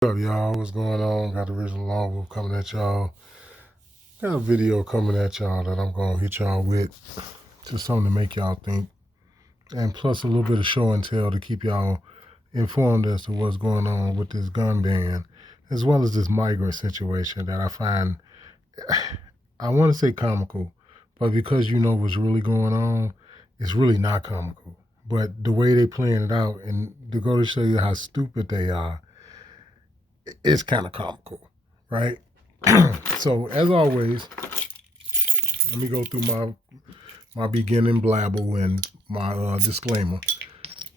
What's up, y'all? What's going on? Got the original Longwood coming at y'all. Got a video coming at y'all that I'm going to hit y'all with. Just something to make y'all think. And plus a little bit of show and tell to keep y'all informed as to what's going on with this gun ban, as well as this migrant situation that I find, I want to say comical, but because you know what's really going on, it's really not comical. But the way they playing it out, and to go to show you how stupid they are, it's kind of comical, right? So as always, let me go through my beginning blabble and my disclaimer.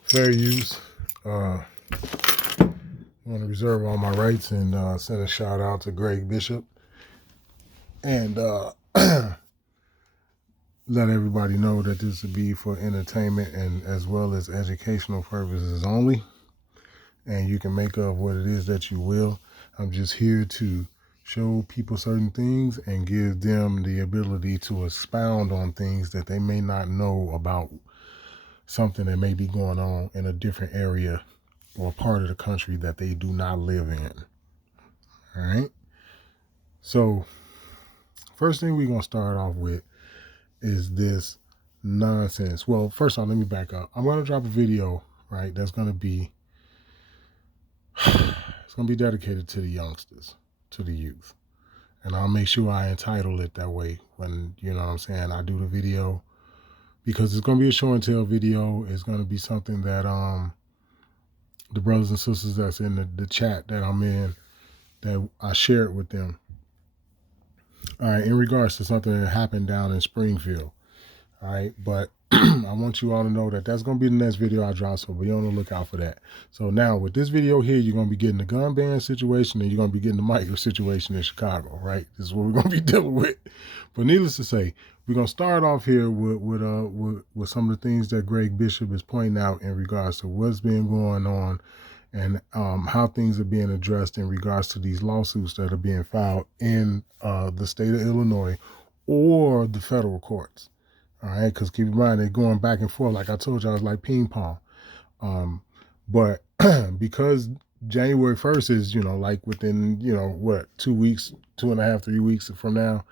Fair use. I want to reserve all my rights and send a shout out to Greg Bishop and let everybody know that this would be for entertainment and as well as educational purposes only. And you can make of what it is that you will. I'm just here to show people certain things and give them the ability to expound on things that they may not know about something that may be going on in a different area or part of the country that they do not live in. All right. So first thing we're going to start off with is this nonsense. Well, first off, let me back up. I'm going to drop a video, right, that's going to be it's going to be dedicated to the youngsters, to the youth. And I'll make sure I entitle it that way when, you know what I'm saying, I do the video. Because it's going to be a show and tell video. It's going to be something that the brothers and sisters that's in the chat that I'm in, that I share it with them. All right, in regards to something that happened down in Springfield. All right, but I want you all to know that that's going to be the next video I drop, so be on the lookout for that. So now with this video here, you're going to be getting the gun ban situation and you're going to be getting the migrant situation in Chicago, right? This is what we're going to be dealing with. But needless to say, we're going to start off here with some of the things that Greg Bishop is pointing out in regards to what's been going on and how things are being addressed in regards to these lawsuits that are being filed in the state of Illinois or the federal courts. All right, because keep in mind, they're going back and forth. Like I told you, I was like ping pong. But because January 1st is, like within, 2 weeks, 2.5, 3 weeks from now,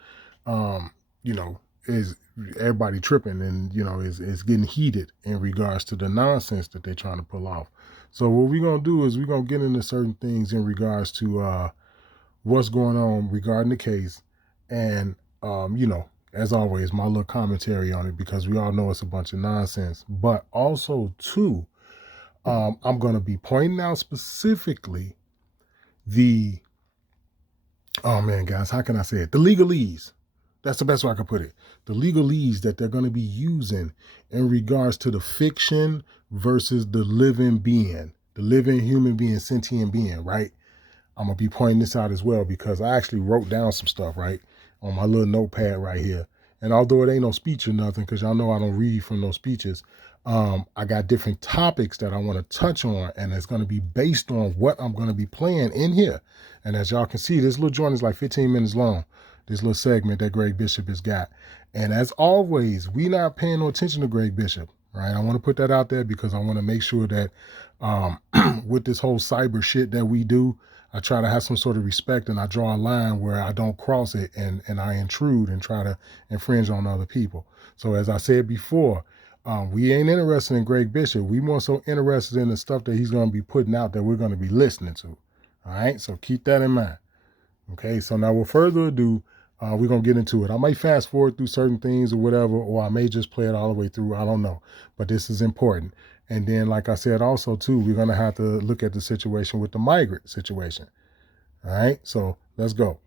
is everybody tripping and, is getting heated in regards to the nonsense that they're trying to pull off. So what we're going to do is we're going to get into certain things in regards to what's going on regarding the case and, as always, my little commentary on it, because we all know it's a bunch of nonsense. But also, too, I'm going to be pointing out specifically oh man, guys, how can I say it? The legalese. That's the best way I can put it. The legalese that they're going to be using in regards to the fiction versus the living being, the living human being, sentient being, right? I'm going to be pointing this out as well because I actually wrote down some stuff, right, on my little notepad right here. And although it ain't no speech or nothing, because y'all know I don't read from no speeches, I got different topics that I want to touch on, and it's going to be based on what I'm going to be playing in here. And as y'all can see, this little joint is like 15 minutes long, this little segment that Greg Bishop has got. And as always, we not paying no attention to Greg Bishop, right? I want to put that out there because I want to make sure that with this whole cyber shit that we do, I try to have some sort of respect and I draw a line where I don't cross it and I intrude and try to infringe on other people. So as I said before, we ain't interested in Greg Bishop. We more so interested in the stuff that he's going to be putting out that we're going to be listening to. All right, so keep that in mind. Okay, so now with further ado, we're going to get into it. I might fast forward through certain things or whatever, or I may just play it all the way through. I don't know, but this is important. And then, like I said, also, too, we're going to have to look at the situation with the migrant situation. All right, so let's go.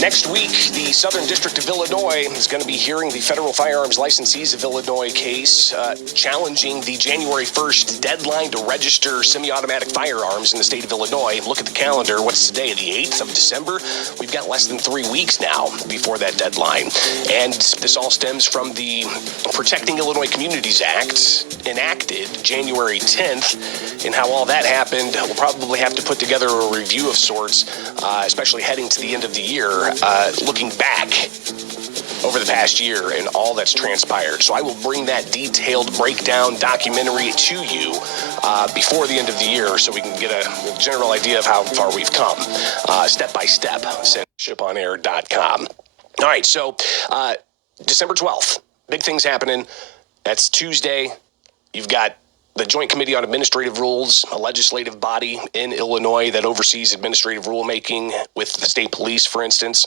Next week, the Southern District of Illinois is going to be hearing the Federal Firearms Licensees of Illinois case challenging the January 1st deadline to register semi-automatic firearms in the state of Illinois. Look at the calendar. What's today, the 8th of December? We've got less than 3 weeks now before that deadline. And this all stems from the Protecting Illinois Communities Act, enacted January 10th. And how all that happened, we'll probably have to put together a review of sorts, especially heading to the end of the year. Looking back over the past year and all that's transpired. So I will bring that detailed breakdown documentary to you before the end of the year so we can get a general idea of how far we've come, step by step, shiponair.com. All right, so December 12th, big things happening. That's Tuesday. You've got the Joint Committee on Administrative Rules, a legislative body in Illinois that oversees administrative rulemaking with the state police, for instance.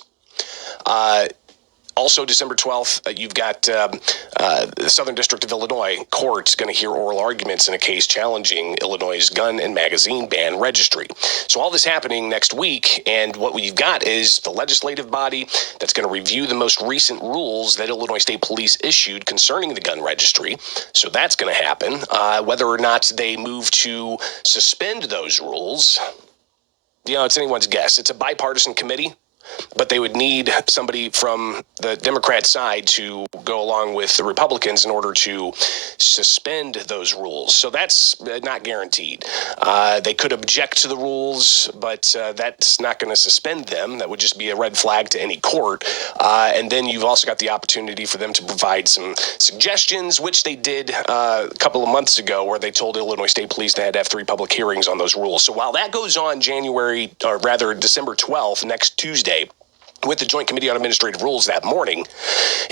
Also, December 12th, you've got the Southern District of Illinois court's going to hear oral arguments in a case challenging Illinois' gun and magazine ban registry. So all this happening next week, and what we've got is the legislative body that's going to review the most recent rules that Illinois State Police issued concerning the gun registry. So that's going to happen. Whether or not they move to suspend those rules, it's anyone's guess. It's a bipartisan committee, but they would need somebody from the Democrat side to go along with the Republicans in order to suspend those rules. So that's not guaranteed. They could object to the rules, but that's not going to suspend them. That would just be a red flag to any court. And then you've also got the opportunity for them to provide some suggestions, which they did a couple of months ago, where they told Illinois State Police they had to have 3 public hearings on those rules. So while that goes on December 12th, next Tuesday, with the Joint Committee on Administrative Rules that morning,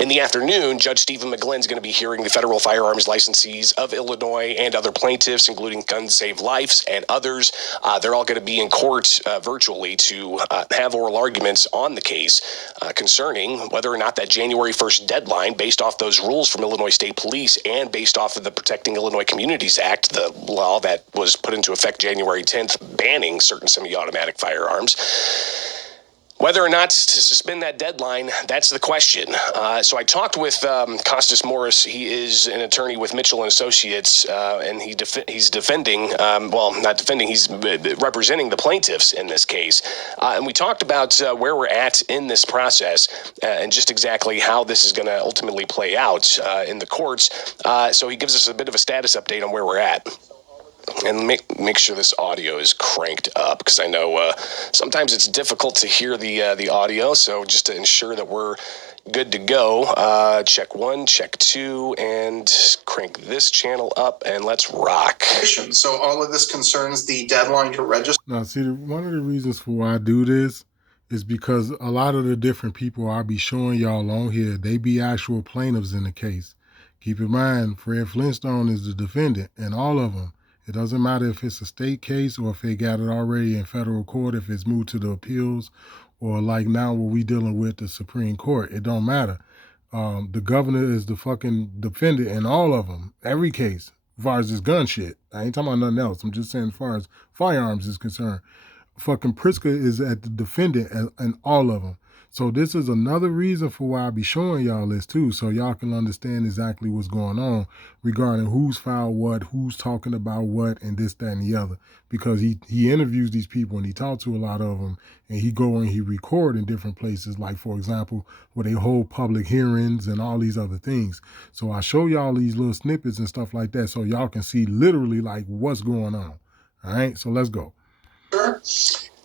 in the afternoon, Judge Stephen McGlynn's going to be hearing the federal firearms licensees of Illinois and other plaintiffs, including Guns Save Lives and others. They're all going to be in court virtually to have oral arguments on the case concerning whether or not that January 1st deadline, based off those rules from Illinois State Police and based off of the Protecting Illinois Communities Act, the law that was put into effect January 10th, banning certain semi-automatic firearms. Whether or not to suspend that deadline, that's the question. So I talked with Costas Morris. He is an attorney with Mitchell & Associates, and he's defending, he's representing the plaintiffs in this case. And we talked about where we're at in this process and just exactly how this is going to ultimately play out in the courts. So he gives us a bit of a status update on where we're at. And make sure this audio is cranked up, because I know sometimes it's difficult to hear the audio. So just to ensure that we're good to go, check 1, check 2, and crank this channel up, and let's rock. So all of this concerns the deadline to register. Now, see, one of the reasons for why I do this is because a lot of the different people I'll be showing y'all on here, they be actual plaintiffs in the case. Keep in mind, Fred Flintstone is the defendant, and all of them. It doesn't matter if it's a state case or if they got it already in federal court, if it's moved to the appeals, or like now what we dealing with the Supreme Court. It don't matter. The governor is the fucking defendant in all of them, every case, as far as this gun shit. I ain't talking about nothing else. I'm just saying as far as firearms is concerned. Fucking Pritzker is at the defendant in all of them. So this is another reason for why I be showing y'all this too, so y'all can understand exactly what's going on regarding who's filed what, who's talking about what, and this, that, and the other. Because he interviews these people and he talks to a lot of them, and he go and he record in different places, like for example, where they hold public hearings and all these other things. So I show y'all these little snippets and stuff like that, so y'all can see literally like what's going on. All right, so let's go. Sure.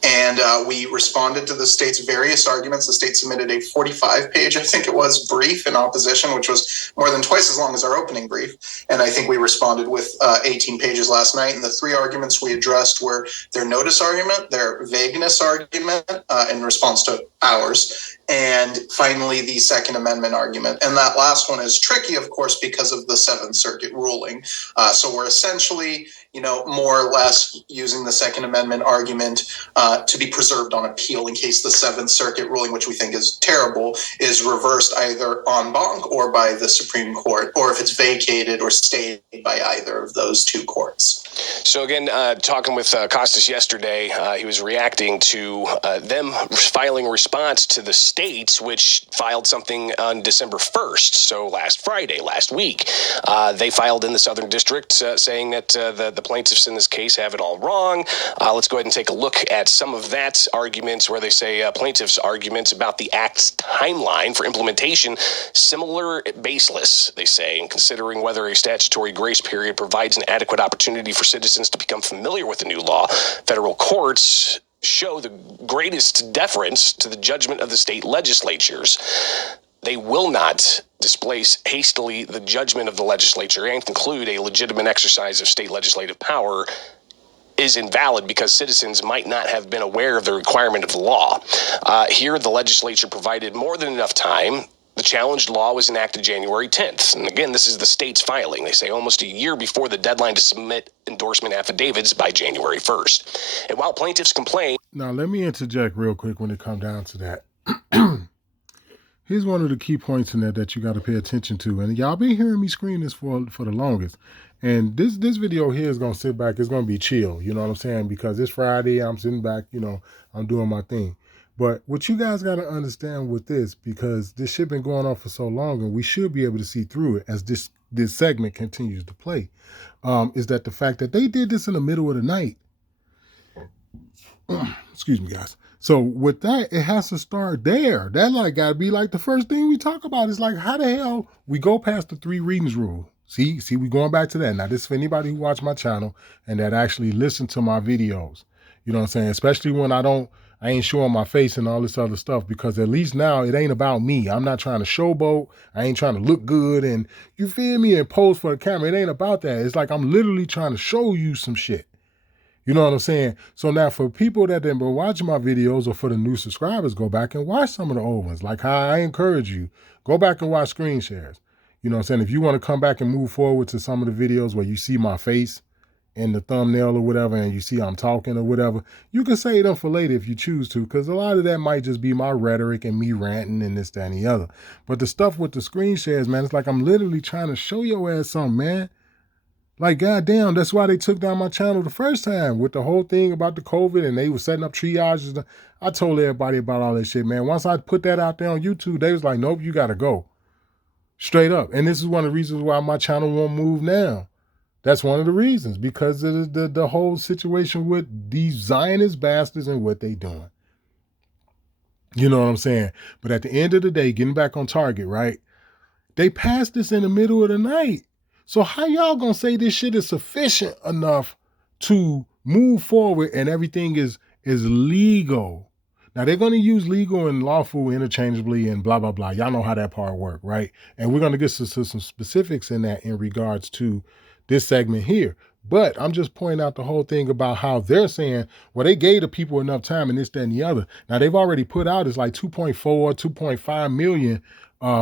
And we responded to the state's various arguments. The state submitted a 45-page, I think it was, brief in opposition, which was more than twice as long as our opening brief. And I think we responded with 18 pages last night. And the 3 arguments we addressed were their notice argument, their vagueness argument in response to ours, and finally the Second Amendment argument. And that last one is tricky, of course, because of the Seventh Circuit ruling. So we're essentially, more or less using the Second Amendment argument to be preserved on appeal in case the Seventh Circuit ruling, which we think is terrible, is reversed either en banc or by the Supreme Court, or if it's vacated or stayed by either of those 2 courts. So again, talking with Costas yesterday, he was reacting to them filing a response to the states, which filed something on December 1st, so last week. They filed in the Southern District saying that the plaintiffs in this case have it all wrong. Let's go ahead and take a look at some of that arguments where they say plaintiffs' arguments about the Act's timeline for implementation, similar baseless, they say, in considering whether a statutory grace period provides an adequate opportunity for citizens to become familiar with the new law. Federal courts show the greatest deference to the judgment of the state legislatures. They will not displace hastily the judgment of the legislature and conclude a legitimate exercise of state legislative power is invalid because citizens might not have been aware of the requirement of the law. Here, the legislature provided more than enough time. The challenged law was enacted January 10th. And again, this is the state's filing. They say almost a year before the deadline to submit endorsement affidavits by January 1st. And while plaintiffs complain... Now, let me interject real quick when it comes down to that. Here's one of the key points in that you got to pay attention to. And y'all been hearing me scream this for the longest. And this video here is going to sit back. It's going to be chill. You know what I'm saying? Because it's Friday. I'm sitting back. You know, I'm doing my thing. But what you guys got to understand with this, because this shit been going on for so long, and we should be able to see through it as this segment continues to play, is that the fact that they did this in the middle of the night. Excuse me, guys. So with that, it has to start there. That like got to be like the first thing we talk about. Is like, how the hell we go past the 3 readings rule? See, we going back to that. Now, this is for anybody who watch my channel and that actually listen to my videos. You know what I'm saying? Especially when I ain't showing my face and all this other stuff, because at least now it ain't about me. I'm not trying to showboat. I ain't trying to look good and, you feel me, and pose for the camera. It ain't about that. It's like I'm literally trying to show you some shit. You know what I'm saying? So now for people that have been watching my videos, or for the new subscribers, go back and watch some of the old ones. Like how I encourage you, go back and watch screen shares. You know what I'm saying? If you want to come back and move forward to some of the videos where you see my face in the thumbnail or whatever, and you see I'm talking or whatever, you can save them for later if you choose to, because a lot of that might just be my rhetoric and me ranting and this, that, and the other. But the stuff with the screen shares, man, it's like I'm literally trying to show your ass something, man. Like, goddamn, that's why they took down my channel the first time with the whole thing about the COVID, and they were setting up triages. I told everybody about all that shit, man. Once I put that out there on YouTube, they was like, nope, you got to go. Straight up. And this is one of the reasons why my channel won't move now. That's one of the reasons, because of the whole situation with these Zionist bastards and what they doing. You know what I'm saying? But at the end of the day, getting back on target, right? They passed this in the middle of the night. So how y'all gonna say this shit is sufficient enough to move forward and everything is legal? Now they're gonna use legal and lawful interchangeably and blah, blah, blah. Y'all know how that part work, right? And we're gonna get to some specifics in that in regards to this segment here. But I'm just pointing out the whole thing about how they're saying, well, they gave the people enough time and this, that, and the other. Now they've already put out, it's like 2.4, 2.5 million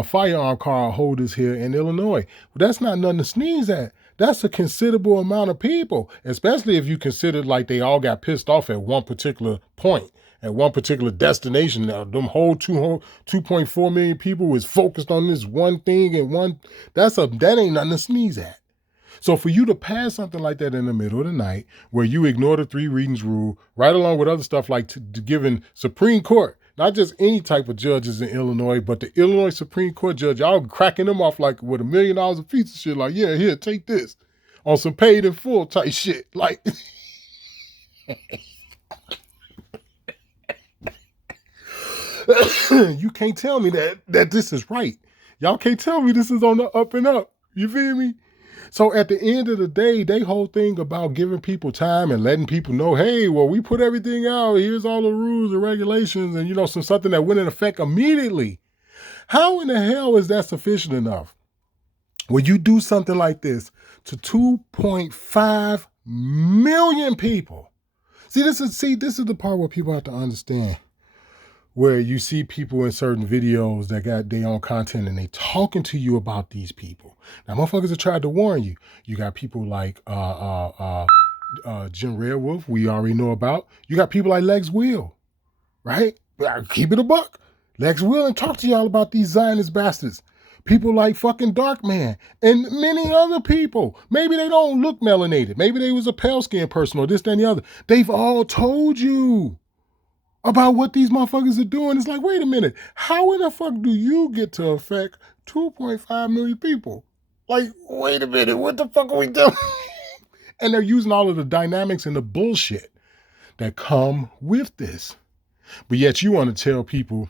firearm card holders here in Illinois. Well, that's not nothing to sneeze at. That's a considerable amount of people, especially if you consider like they all got pissed off at one particular point, at one particular destination. Now, them whole 2.4 million people was focused on this one thing and that ain't nothing to sneeze at. So for you to pass something like that in the middle of the night, where you ignore the 3 readings rule, right along with other stuff like giving Supreme Court, not just any type of judges in Illinois, but the Illinois Supreme Court judge, y'all cracking them off like with $1 million a piece of shit. Like, yeah, here, take this. On some paid in full type shit. Like, you can't tell me that this is right. Y'all can't tell me this is on the up and up. You feel me? So at the end of the day, they whole thing about giving people time and letting people know, hey, well, we put everything out. Here's all the rules and regulations and, you know, something that went in effect immediately. How in the hell is that sufficient enough? When you do something like this to 2.5 million people. This is the part where people have to understand, where you see people in certain videos that got their own content and they talking to you about these people. Now, motherfuckers have tried to warn you. You got people like Jim Redwolf, we already know about. You got people like Lex Will, right? Keep it a buck. Lex Will and talk to y'all about these Zionist bastards. People like fucking Darkman and many other people. Maybe they don't look melanated. Maybe they was a pale-skinned person or this, that, and the other. They've all told you about what these motherfuckers are doing. It's like, wait a minute, how in the fuck do you get to affect 2.5 million people? Like, wait a minute, what the fuck are we doing? And they're using all of the dynamics and the bullshit that come with this. But yet you want to tell people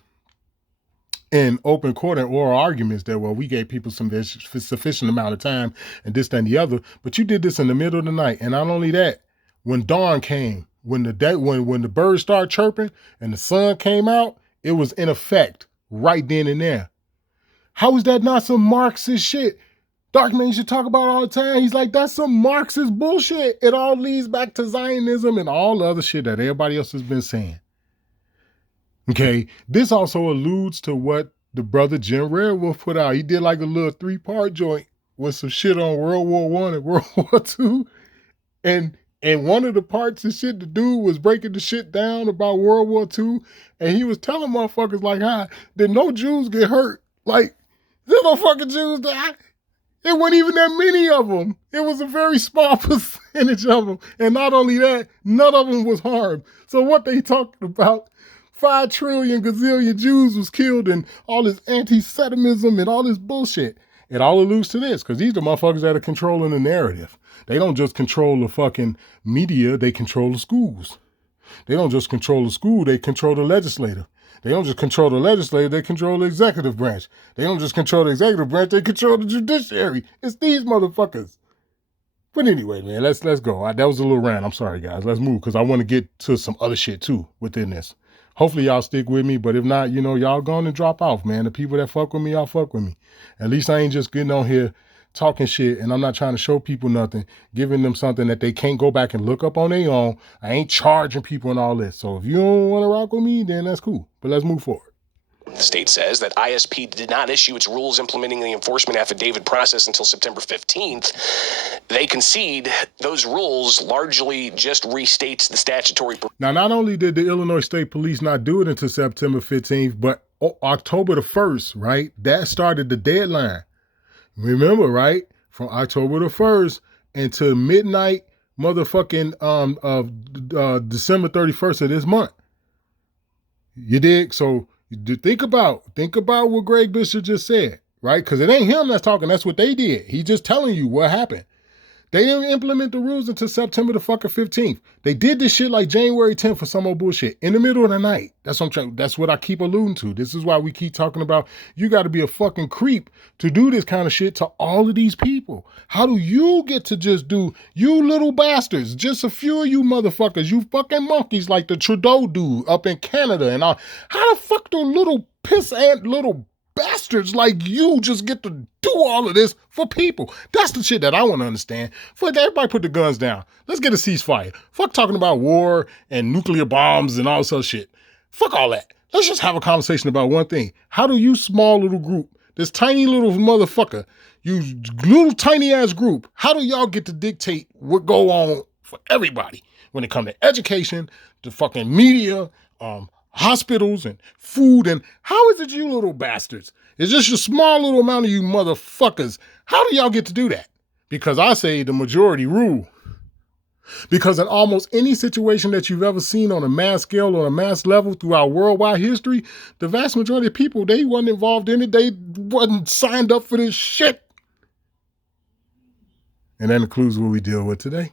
in open court and oral arguments that, well, we gave people some sufficient amount of time and this, that, and the other, but you did this in the middle of the night. And not only that, when dawn came, when the birds started chirping and the sun came out, it was in effect right then and there. How is that not some Marxist shit? Dark Man should talk about all the time. He's like, that's some Marxist bullshit. It all leads back to Zionism and all the other shit that everybody else has been saying. Okay, this also alludes to what the brother Jim Redwolf put out. He did like a little 3-part joint with some shit on World War I and World War II. And one of the parts of shit, the dude was breaking the shit down about World War II, and he was telling motherfuckers like, "Hi, did no Jews get hurt? Like, there no fucking Jews die. It wasn't even that many of them. It was a very small percentage of them. And not only that, none of them was harmed. So what they talking about? 5 trillion gazillion Jews was killed and all this anti-Semitism and all this bullshit. It all alludes to this because these are the motherfuckers that are controlling the narrative. They don't just control the fucking media, they control the schools. They don't just control the school, they control the legislature. They don't just control the legislature, they control the executive branch. They don't just control the executive branch, they control the judiciary. It's these motherfuckers. But anyway, man, let's go. That was a little rant. I'm sorry, guys. Let's move because I want to get to some other shit too within this. Hopefully y'all stick with me, but if not, y'all going to drop off, man. The people that fuck with me, y'all fuck with me. At least I ain't just getting on here talking shit and I'm not trying to show people nothing, giving them something that they can't go back and look up on their own. I ain't charging people and all this. So if you don't want to rock with me, then that's cool. But let's move forward. The state says that ISP did not issue its rules implementing the enforcement affidavit process until September 15th. They concede those rules largely just restates the statutory. Now, not only did the Illinois State Police not do it until September 15th, but October the 1st, right? That started the deadline. Remember, right? From October the 1st until midnight motherfucking of December 31st of this month. You dig? So think about what Greg Bishop just said, right? Because it ain't him that's talking. That's what they did. He's just telling you what happened. They didn't implement the rules until September the fucking 15th. They did this shit like January 10th for some old bullshit in the middle of the night. That's what I keep alluding to. This is why we keep talking about you got to be a fucking creep to do this kind of shit to all of these people. How do you get to just do, you little bastards, just a few of you motherfuckers, you fucking monkeys like the Trudeau dude up in Canada and all. How the fuck do little piss ant little bastards like you just get to do all of this for people? That's the shit that I want to understand. Fuck, everybody put the guns down. Let's get a ceasefire. Fuck talking about war and nuclear bombs and all this other shit. Fuck all that. Let's just have a conversation about one thing. How do you small little group, this tiny little motherfucker, you little tiny ass group, how do y'all get to dictate what go on for everybody when it comes to education, the fucking media, hospitals and food? And how is it you little bastards? It's just a small little amount of you motherfuckers. How do y'all get to do that? Because I say the majority rule. Because in almost any situation that you've ever seen on a mass scale or a mass level throughout worldwide history, the vast majority of people, they wasn't involved in it. They wasn't signed up for this shit. And that includes what we deal with today.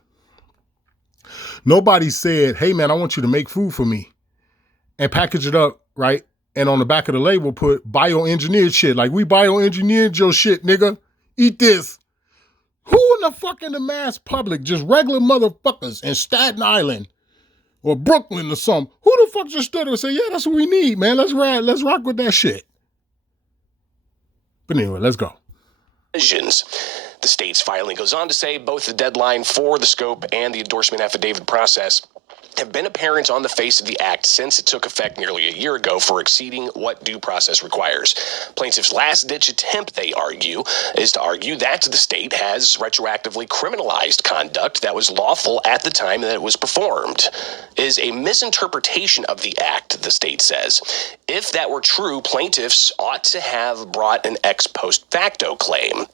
Nobody said, hey man, I want you to make food for me and package it up, right? And on the back of the label put bioengineered shit. Like, we bioengineered your shit, nigga. Eat this. Who in the fucking the mass public, just regular motherfuckers in Staten Island or Brooklyn or something, who the fuck just stood there and said, yeah, that's what we need, man. Let's rock with that shit. But anyway, let's go. The state's filing goes on to say both the deadline for the scope and the endorsement affidavit process have been apparent on the face of the act since it took effect nearly a year ago for exceeding what due process requires. Plaintiffs' last-ditch attempt, they argue, is to argue that the state has retroactively criminalized conduct that was lawful at the time that it was performed. It is a misinterpretation of the act, the state says. If that were true, plaintiffs ought to have brought an ex post facto claim.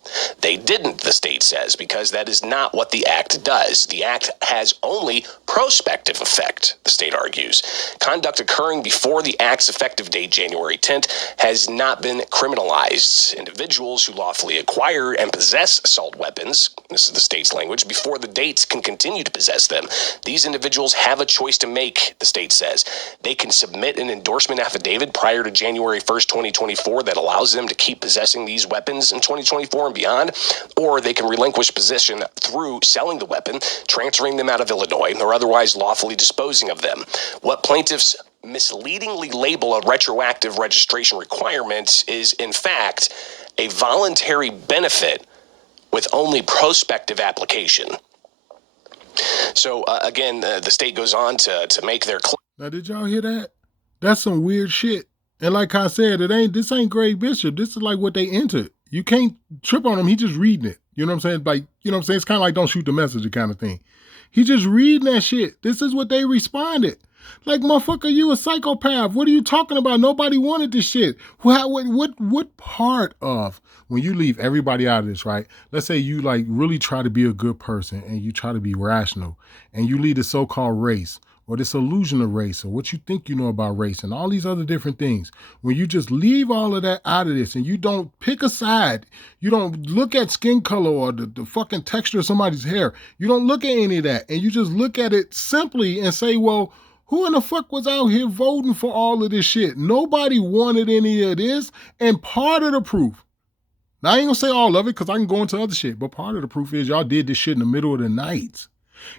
They didn't, the state says, because that is not what the act does. The act has only prospective effect, the state argues. Conduct occurring before the act's effective date, January 10th, has not been criminalized. Individuals who lawfully acquire and possess assault weapons, this is the state's language, before the dates can continue to possess them. These individuals have a choice to make, the state says. They can submit an endorsement affidavit prior to January 1st, 2024 that allows them to keep possessing these weapons in 2024 and beyond, or they can relinquish possession through selling the weapon, transferring them out of Illinois, or otherwise lawfully disposing of them. What plaintiffs misleadingly label a retroactive registration requirement is, in fact, a voluntary benefit with only prospective application. So, again, the state goes on to make their claim. Now, did y'all hear that? That's some weird shit. And like I said, this ain't Greg Bishop. This is like what they entered. You can't trip on him. He just reading it. You know what I'm saying? Like, you know what I'm saying? It's kind of like don't shoot the messenger kind of thing. He just reading that shit. This is what they responded. Like, motherfucker, you a psychopath. What are you talking about? Nobody wanted this shit. What part of when you leave everybody out of this, right? Let's say you like really try to be a good person and you try to be rational and you leave the so-called race or this illusion of race or what you think you know about race and all these other different things. When you just leave all of that out of this and you don't pick a side, you don't look at skin color or the fucking texture of somebody's hair. You don't look at any of that. And you just look at it simply and say, well, who in the fuck was out here voting for all of this shit? Nobody wanted any of this. And part of the proof, now I ain't gonna say all of it because I can go into other shit, but part of the proof is y'all did this shit in the middle of the night.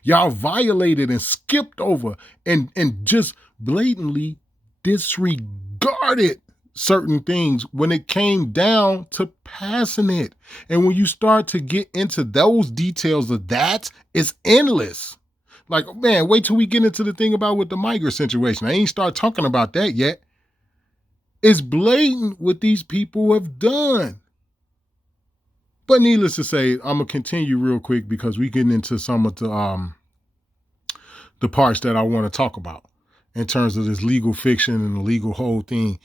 Y'all violated and skipped over and just blatantly disregarded certain things when it came down to passing it. And when you start to get into those details of that, it's endless. Like, man, wait till we get into the thing about with the migrant situation. I ain't start talking about that yet. It's blatant what these people have done. But needless to say, I'm going to continue real quick because we're getting into some of the parts that I want to talk about in terms of this legal fiction and the legal whole thing.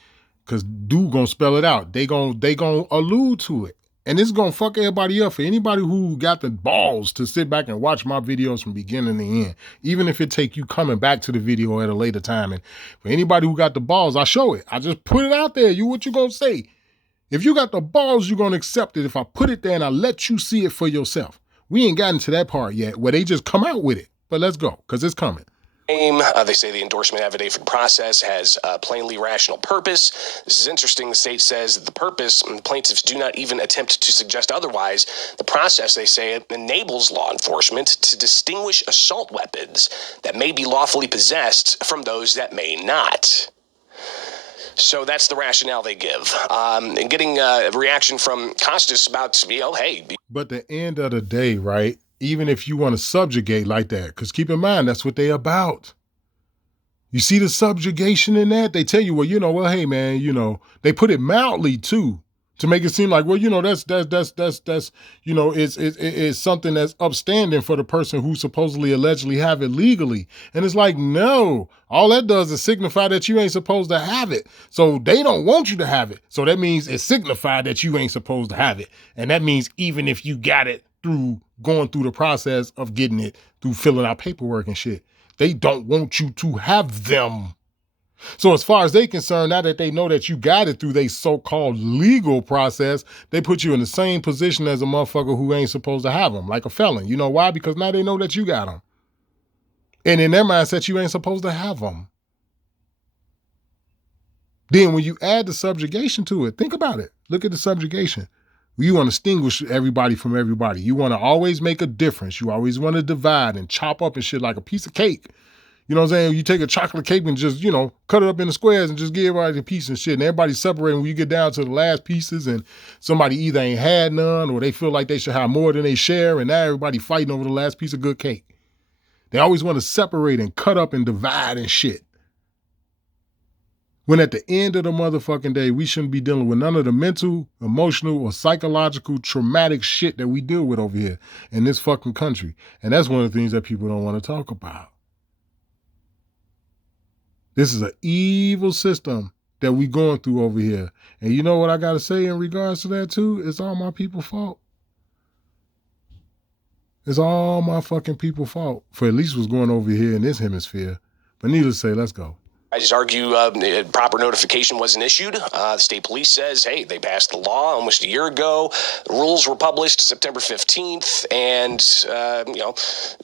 Because dude going to spell it out. They gonna allude to it. And it's going to fuck everybody up. For anybody who got the balls to sit back and watch my videos from beginning to end, even if it take you coming back to the video at a later time. And for anybody who got the balls, I show it. I just put it out there. What you going to say? If you got the balls, you're going to accept it. If I put it there and I let you see it for yourself. We ain't gotten to that part yet where they just come out with it. But let's go, because it's coming. They say the endorsement affidavit process has a plainly rational purpose. This is interesting. The state says that the purpose, and the plaintiffs do not even attempt to suggest otherwise. The process, they say, enables law enforcement to distinguish assault weapons that may be lawfully possessed from those that may not. So that's the rationale they give. And getting a reaction from Costas about, hey. But the end of the day, right? Even if you want to subjugate like that, because keep in mind, that's what they about. You see the subjugation in that? They tell you, well, hey, man, they put it mildly too, to make it seem like, that's it's something that's upstanding for the person who supposedly allegedly have it legally. And it's like, no, all that does is signify that you ain't supposed to have it. So they don't want you to have it. So that means it signified that you ain't supposed to have it. And that means even if you got it through going through the process of getting it through filling out paperwork and shit, they don't want you to have them. So as far as they concerned, now that they know that you got it through their so-called legal process, they put you in the same position as a motherfucker who ain't supposed to have them, like a felon. You know why? Because now they know that you got them. And in their mindset, you ain't supposed to have them. Then when you add the subjugation to it, think about it. Look at the subjugation. You want to distinguish everybody from everybody. You want to always make a difference. You always want to divide and chop up and shit like a piece of cake. You know what I'm saying? You take a chocolate cake and just, cut it up into squares and just give everybody a piece and shit. And everybody's separating when you get down to the last pieces and somebody either ain't had none or they feel like they should have more than they share. And now everybody fighting over the last piece of good cake. They always want to separate and cut up and divide and shit. When at the end of the motherfucking day, we shouldn't be dealing with none of the mental, emotional, or psychological traumatic shit that we deal with over here in this fucking country. And that's one of the things that people don't want to talk about. This is an evil system that we going through over here. And you know what I got to say in regards to that too? It's all my people's fault. It's all my fucking people's fault for at least what's going over here in this hemisphere. But needless to say, let's go. I just argue proper notification wasn't issued. The state police says, hey, they passed the law almost a year ago. The rules were published September 15th, and,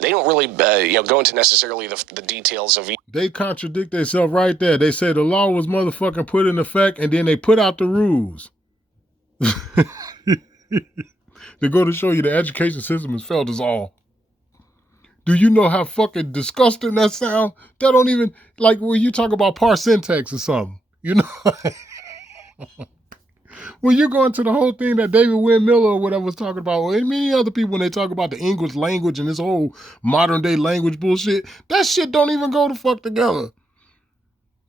they don't really, go into necessarily the details of each. They contradict themselves right there. They say the law was motherfucking put in effect, and then they put out the rules. They go to show you the education system has failed us all. Do you know how fucking disgusting that sound? That don't even, like when you talk about par syntax or something, you know? When you go into the whole thing that David Wynn Miller or whatever was talking about, or many other people when they talk about the English language and this whole modern day language bullshit, that shit don't even go the fuck together.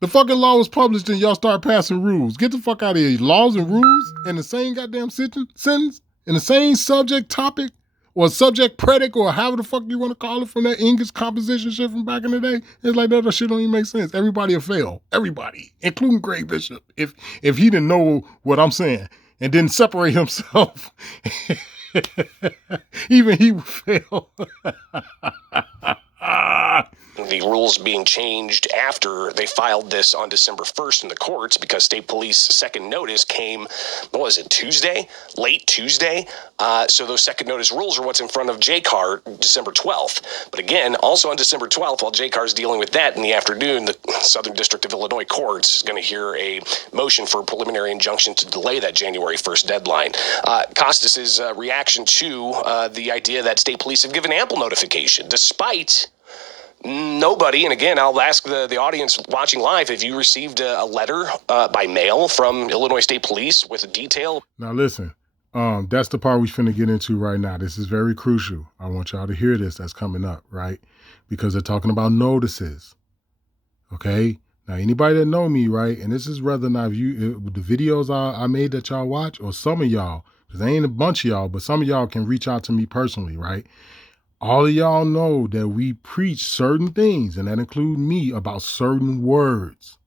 The fucking law was published and y'all start passing rules. Get the fuck out of here. Laws and rules in the same goddamn sentence, in the same subject topic, or subject predicate, or however the fuck you want to call it from that English composition shit from back in the day. It's like that shit don't even make sense. Everybody will fail. Everybody, including Greg Bishop, if he didn't know what I'm saying and didn't separate himself, even he would fail. The rules being changed after they filed this on December 1st in the courts because state police second notice came, what was it, Tuesday? Late Tuesday? So those second notice rules are what's in front of JCAR December 12th. But again, also on December 12th, while JCAR is dealing with that in the afternoon, the Southern District of Illinois courts is going to hear a motion for a preliminary injunction to delay that January 1st deadline. Costas's reaction to the idea that state police have given ample notification, despite nobody, and again, I'll ask the audience watching live, have you received a letter by mail from Illinois State Police with a detail? Now listen, that's the part we finna get into right now. This is very crucial. I want y'all to hear this that's coming up, right? Because they're talking about notices, okay? Now, anybody that know me, right, and this is whether or not the videos I made that y'all watch, or some of y'all, because there ain't a bunch of y'all, but some of y'all can reach out to me personally, right? All of y'all know that we preach certain things, and that include me, about certain words.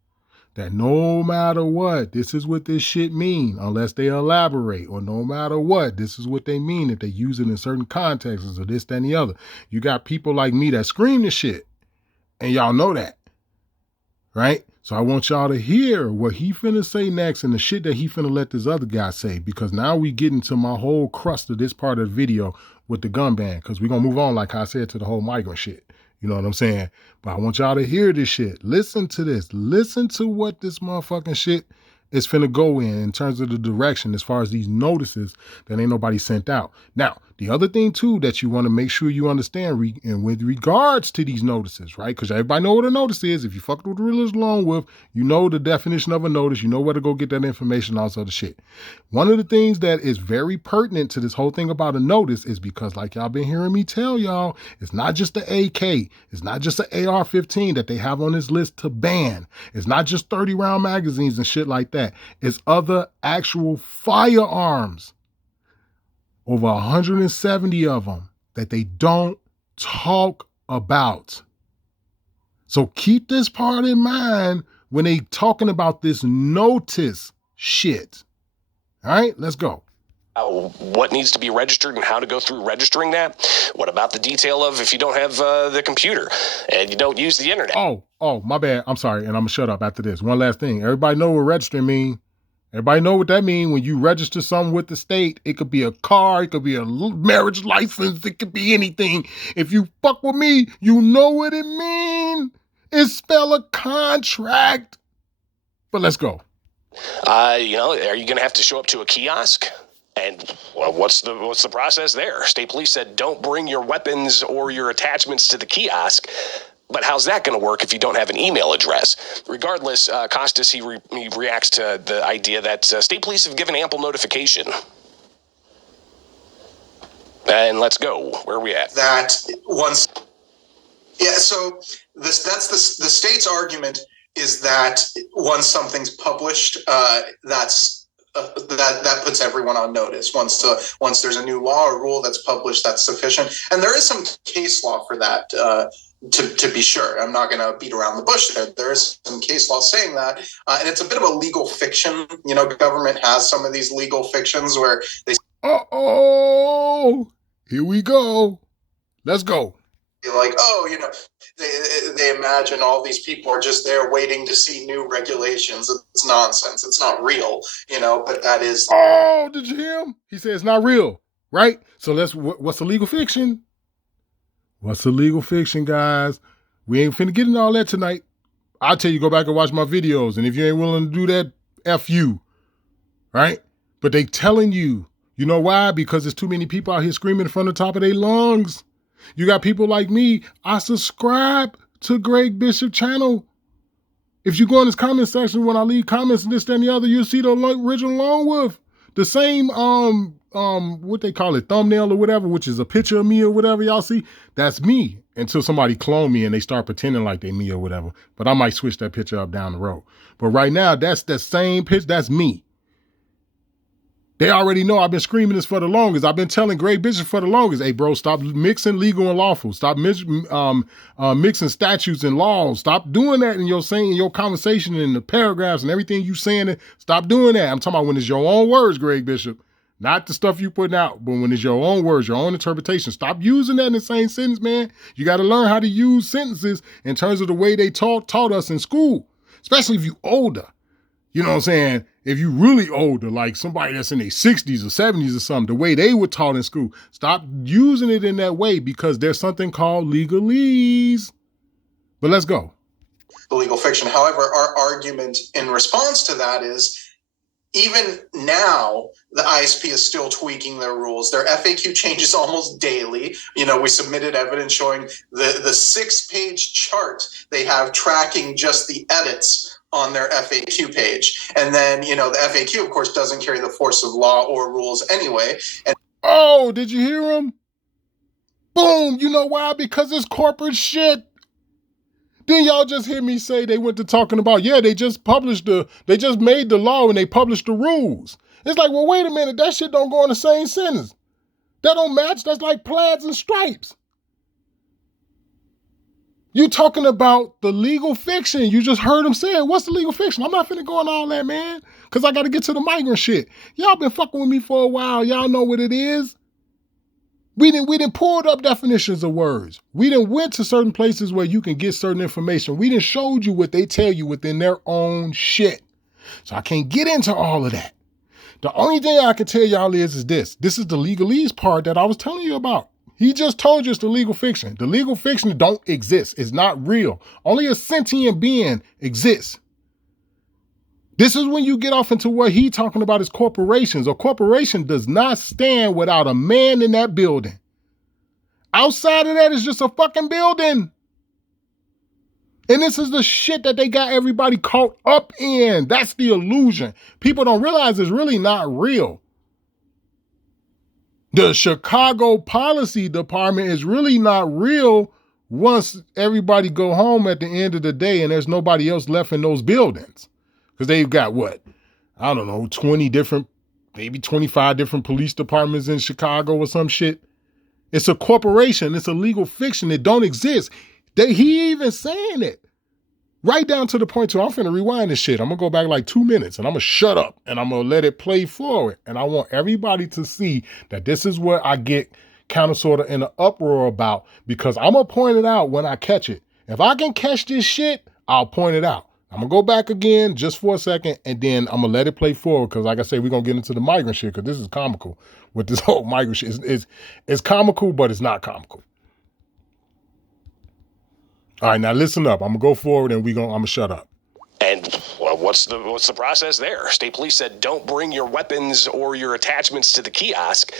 That no matter what, this is what this shit mean, unless they elaborate, or no matter what, this is what they mean if they use it in certain contexts, or this, that, and the other. You got people like me that scream this shit, and y'all know that, right? So I want y'all to hear what he finna say next and the shit that he finna let this other guy say, because now we get into my whole crust of this part of the video with the gun ban, because we're going to move on, like I said, to the whole migrant shit. You know what I'm saying? But I want y'all to hear this shit. Listen to this. Listen to what this motherfucking shit is finna go in terms of the direction as far as these notices that ain't nobody sent out. Now, the other thing too that you want to make sure you understand and with regards to these notices, right? Because everybody know what a notice is. If you fucked with the realist along with, you know the definition of a notice. You know where to go get that information, all this other shit. One of the things that is very pertinent to this whole thing about a notice is because, like y'all been hearing me tell y'all, it's not just the AK. It's not just the AR-15 that they have on this list to ban. It's not just 30-round magazines and shit like that. It's other actual firearms, over 170 of them, that they don't talk about. So keep this part in mind when they talking about this notice shit. All right, let's go. What needs to be registered and how to go through registering that? What about the detail of if you don't have the computer and you don't use the internet? Oh, my bad. I'm sorry, and I'm going to shut up after this. One last thing. Everybody know what registering mean. Everybody know what that mean when you register something with the state. It could be a car, it could be a marriage license, it could be anything. If you fuck with me, you know what it mean. It spell a contract. But let's go. Are you going to have to show up to a kiosk? And well, what's the process there? State police said don't bring your weapons or your attachments to the kiosk. But how's that going to work if you don't have an email address? Regardless, Costas, he reacts to the idea that state police have given ample notification. And let's go. Where are we at? That once, yeah. So that's the state's argument is that once something's published, that puts everyone on notice. Once there's a new law or rule that's published, that's sufficient. And there is some case law for that. To be sure, I'm not going to beat around the bush there. There is some case law saying that, and it's a bit of a legal fiction. You know, government has some of these legal fictions where they. Here we go. Let's go. Like, they imagine all these people are just there waiting to see new regulations. It's nonsense. It's not real, but that is. Oh, did you hear him? He said it's not real, right? So what's the legal fiction? What's the legal fiction, guys? We ain't finna get into all that tonight. I'll tell you, go back and watch my videos. And if you ain't willing to do that, F you, right? But they telling you, you know why? Because there's too many people out here screaming from the top of their lungs. You got people like me. I subscribe to Greg Bishop channel. If you go in this comment section when I leave comments and this, that, and the other, you'll see the original along with the same what they call it, thumbnail or whatever, which is a picture of me or whatever y'all see. That's me until somebody clone me and they start pretending like they me or whatever. But I might switch that picture up down the road. But right now, that's the same picture. That's me. They already know I've been screaming this for the longest. I've been telling Greg Bishop for the longest, hey, bro, stop mixing legal and lawful. Stop mixing statutes and laws. Stop doing that in your conversation and the paragraphs and everything you saying. Stop doing that. I'm talking about when it's your own words, Greg Bishop, not the stuff you putting out, but when it's your own words, your own interpretation. Stop using that in the same sentence, man. You got to learn how to use sentences in terms of the way they taught us in school, especially if you older. You know what I'm saying? If you really older, like somebody that's in their 60s or 70s or something, the way they were taught in school, stop using it in that way because there's something called legalese. But let's go. The legal fiction. However, our argument in response to that is even now, the ISP is still tweaking their rules. Their FAQ changes almost daily. You know, we submitted evidence showing the 6-page chart they have tracking just the edits on their FAQ page. And then, you know, the FAQ, of course, doesn't carry the force of law or rules anyway. And oh, did you hear him? Boom. You know why? Because it's corporate shit. Then y'all just hear me say they went to talking about, yeah, they just made the law and they published the rules. It's like, well, wait a minute, that shit don't go in the same sentence. That don't match. That's like plaids and stripes. You talking about the legal fiction. You just heard him say it. What's the legal fiction? I'm not finna go on all that, man, because I got to get to the migrant shit. Y'all been fucking with me for a while. Y'all know what it is. We didn't pulled up definitions of words. We didn't went to certain places where you can get certain information. We didn't showed you what they tell you within their own shit. So I can't get into all of that. The only thing I can tell y'all is this. This is the legalese part that I was telling you about. He just told you it's the legal fiction. The legal fiction don't exist. It's not real. Only a sentient being exists. This is when you get off into what he talking about is corporations. A corporation does not stand without a man in that building. Outside of that is just a fucking building. And this is the shit that they got everybody caught up in. That's the illusion. People don't realize it's really not real. The Chicago Policy Department is really not real once everybody go home at the end of the day and there's nobody else left in those buildings. Because they've got what? I don't know, 20 different, maybe 25 different police departments in Chicago or some shit. It's a corporation. It's a legal fiction. It don't exist. He even saying it. Right down to the point to, I'm finna rewind this shit. I'm gonna go back like 2 minutes and I'm gonna shut up and I'm gonna let it play forward. And I want everybody to see that this is what I get kind of sort of in an uproar about, because I'm gonna point it out when I catch it. If I can catch this shit, I'll point it out. I'm gonna go back again just for a second and then I'm gonna let it play forward, because like I say, we're gonna get into the migrant shit, because this is comical with this whole migrant shit. It's comical, but it's not comical. All right, now listen up. I'm gonna go forward and I'm gonna shut up. And well, what's the process there? State police said don't bring your weapons or your attachments to the kiosk.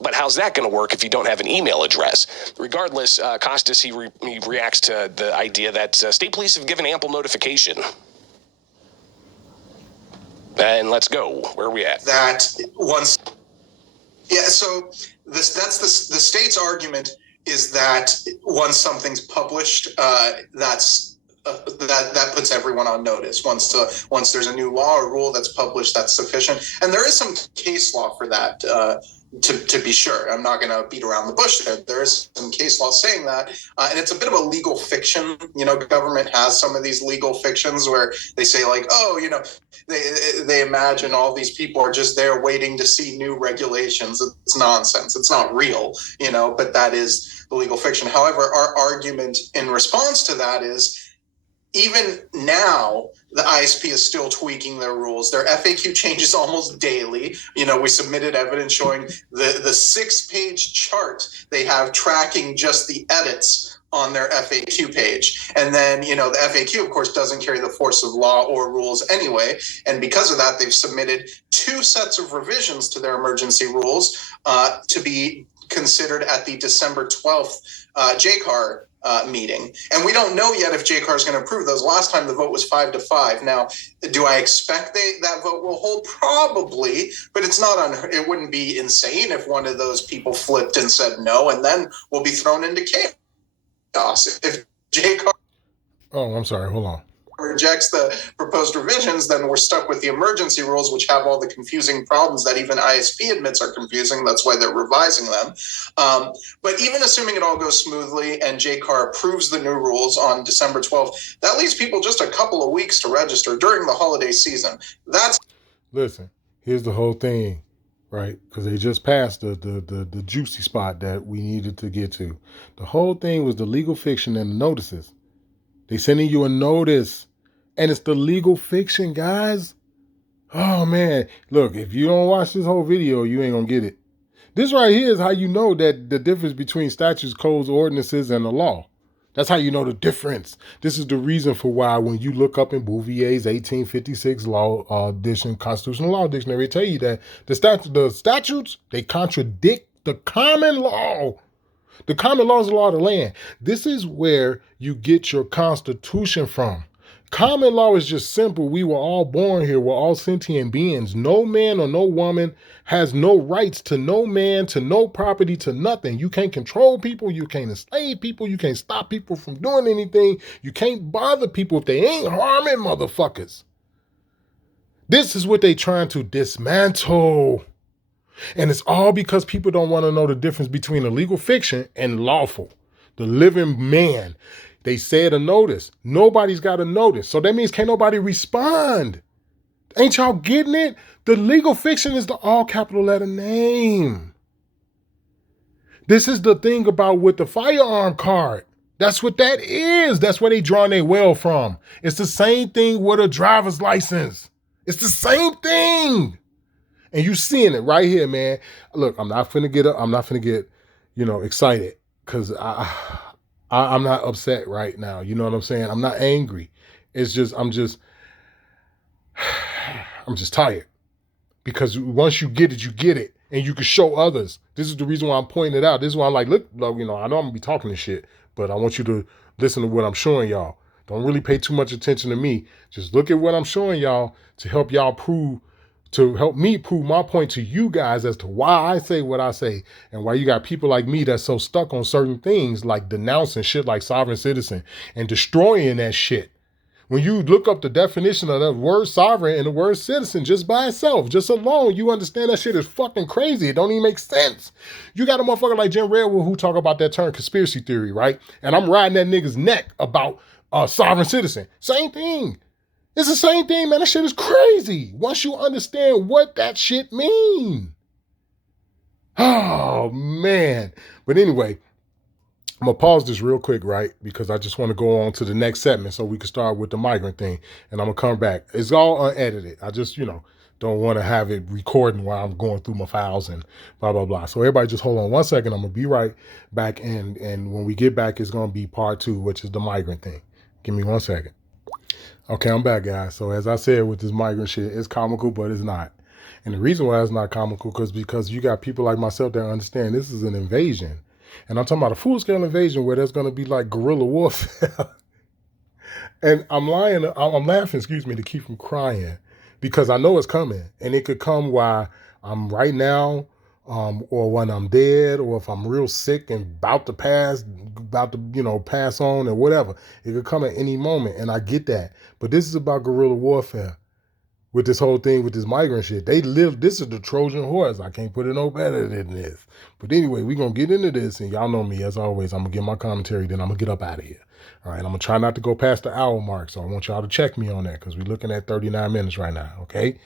But how's that going to work if you don't have an email address? Regardless, Costas, he reacts to the idea that state police have given ample notification. And let's go. Where are we at? That once, yeah. So that's the state's argument is that once something's published, that puts everyone on notice. Once there's a new law or rule that's published, that's sufficient. And there is some case law for that. To be sure, I'm not going to beat around the bush there. There is some case law saying that, and it's a bit of a legal fiction. You know, government has some of these legal fictions where they say like, oh, you know, they imagine all these people are just there waiting to see new regulations. It's nonsense. It's not real, you know, but that is the legal fiction. However, our argument in response to that is, even now, the ISP is still tweaking their rules. Their FAQ changes almost daily. You know, we submitted evidence showing the 6-page chart they have tracking just the edits on their FAQ page. And then, you know, the FAQ, of course, doesn't carry the force of law or rules anyway. And because of that, they've submitted 2 sets of revisions to their emergency rules to be considered at the December 12th JCAR meeting. And we don't know yet if JCAR is going to approve those. Last time the vote was 5-5. Now, do I expect that vote will hold? Probably, but it's not it wouldn't be insane if one of those people flipped and said no, and then we'll be thrown into chaos. If JCAR I'm sorry, hold on. rejects the proposed revisions, then we're stuck with the emergency rules, which have all the confusing problems that even ISP admits are confusing. That's why they're revising them. But even assuming it all goes smoothly and JCAR approves the new rules on December 12th, that leaves people just a couple of weeks to register during the holiday season. Listen, here's the whole thing, right? Because they just passed the juicy spot that we needed to get to. The whole thing was the legal fiction and the notices. They sending you a notice. And it's the legal fiction, guys. Oh, man. Look, if you don't watch this whole video, you ain't going to get it. This right here is how you know that the difference between statutes, codes, ordinances, and the law. That's how you know the difference. This is the reason for why when you look up in Bouvier's 1856 law edition, constitutional law dictionary, they tell you that the statutes, they contradict the common law. The common law is the law of the land. This is where you get your Constitution from. Common law is just simple. We were all born here. We're all sentient beings. No man or no woman has no rights to no man, to no property, to nothing. You can't control people. You can't enslave people. You can't stop people from doing anything. You can't bother people if they ain't harming motherfuckers. This is what they trying to dismantle. And it's all because people don't want to know the difference between a legal fiction and lawful. The living man. They said a notice. Nobody's got a notice. So that means can't nobody respond. Ain't y'all getting it? The legal fiction is the all capital letter name. This is the thing about with the firearm card. That's what that is. That's where they drawing their well from. It's the same thing with a driver's license. It's the same thing. And you seeing it right here, man. Look, I'm not finna get, excited because I'm not upset right now. You know what I'm saying? I'm not angry. It's just, I'm just tired. Because once you get it, and you can show others. This is the reason why I'm pointing it out. This is why I'm like, look, I know I'm gonna be talking this shit, but I want you to listen to what I'm showing y'all. Don't really pay too much attention to me. Just look at what I'm showing y'all to help me prove my point to you guys as to why I say what I say and why you got people like me that's so stuck on certain things like denouncing shit like sovereign citizen and destroying that shit. When you look up the definition of the word sovereign and the word citizen just by itself, just alone, you understand that shit is fucking crazy. It don't even make sense. You got a motherfucker like Jim Redwood who talk about that term conspiracy theory, right? And I'm riding that nigga's neck about sovereign citizen. Same thing. It's the same thing, man. That shit is crazy. Once you understand what that shit mean. Oh, man. But anyway, I'm going to pause this real quick, right? Because I just want to go on to the next segment so we can start with the migrant thing. And I'm going to come back. It's all unedited. I just, don't want to have it recording while I'm going through my files and blah, blah, blah. So everybody just hold on 1 second. I'm going to be right back. And when we get back, it's going to be part 2, which is the migrant thing. Give me 1 second. Okay, I'm back, guys. So as I said with this migrant shit, it's comical, but it's not. And the reason why it's not comical is because you got people like myself that understand this is an invasion. And I'm talking about a full-scale invasion where there's going to be like guerrilla warfare. And I'm laughing, to keep from crying because I know it's coming. And it could come while I'm right now, or when I'm dead, or if I'm real sick and about to pass on or whatever. It could come at any moment, and I get that. But this is about guerrilla warfare with this whole thing, with this migrant shit. This is the Trojan horse. I can't put it no better than this. But anyway, we're going to get into this, and y'all know me, as always. I'm going to get my commentary, then I'm going to get up out of here. All right, I'm going to try not to go past the hour mark, so I want y'all to check me on that because we're looking at 39 minutes right now, okay?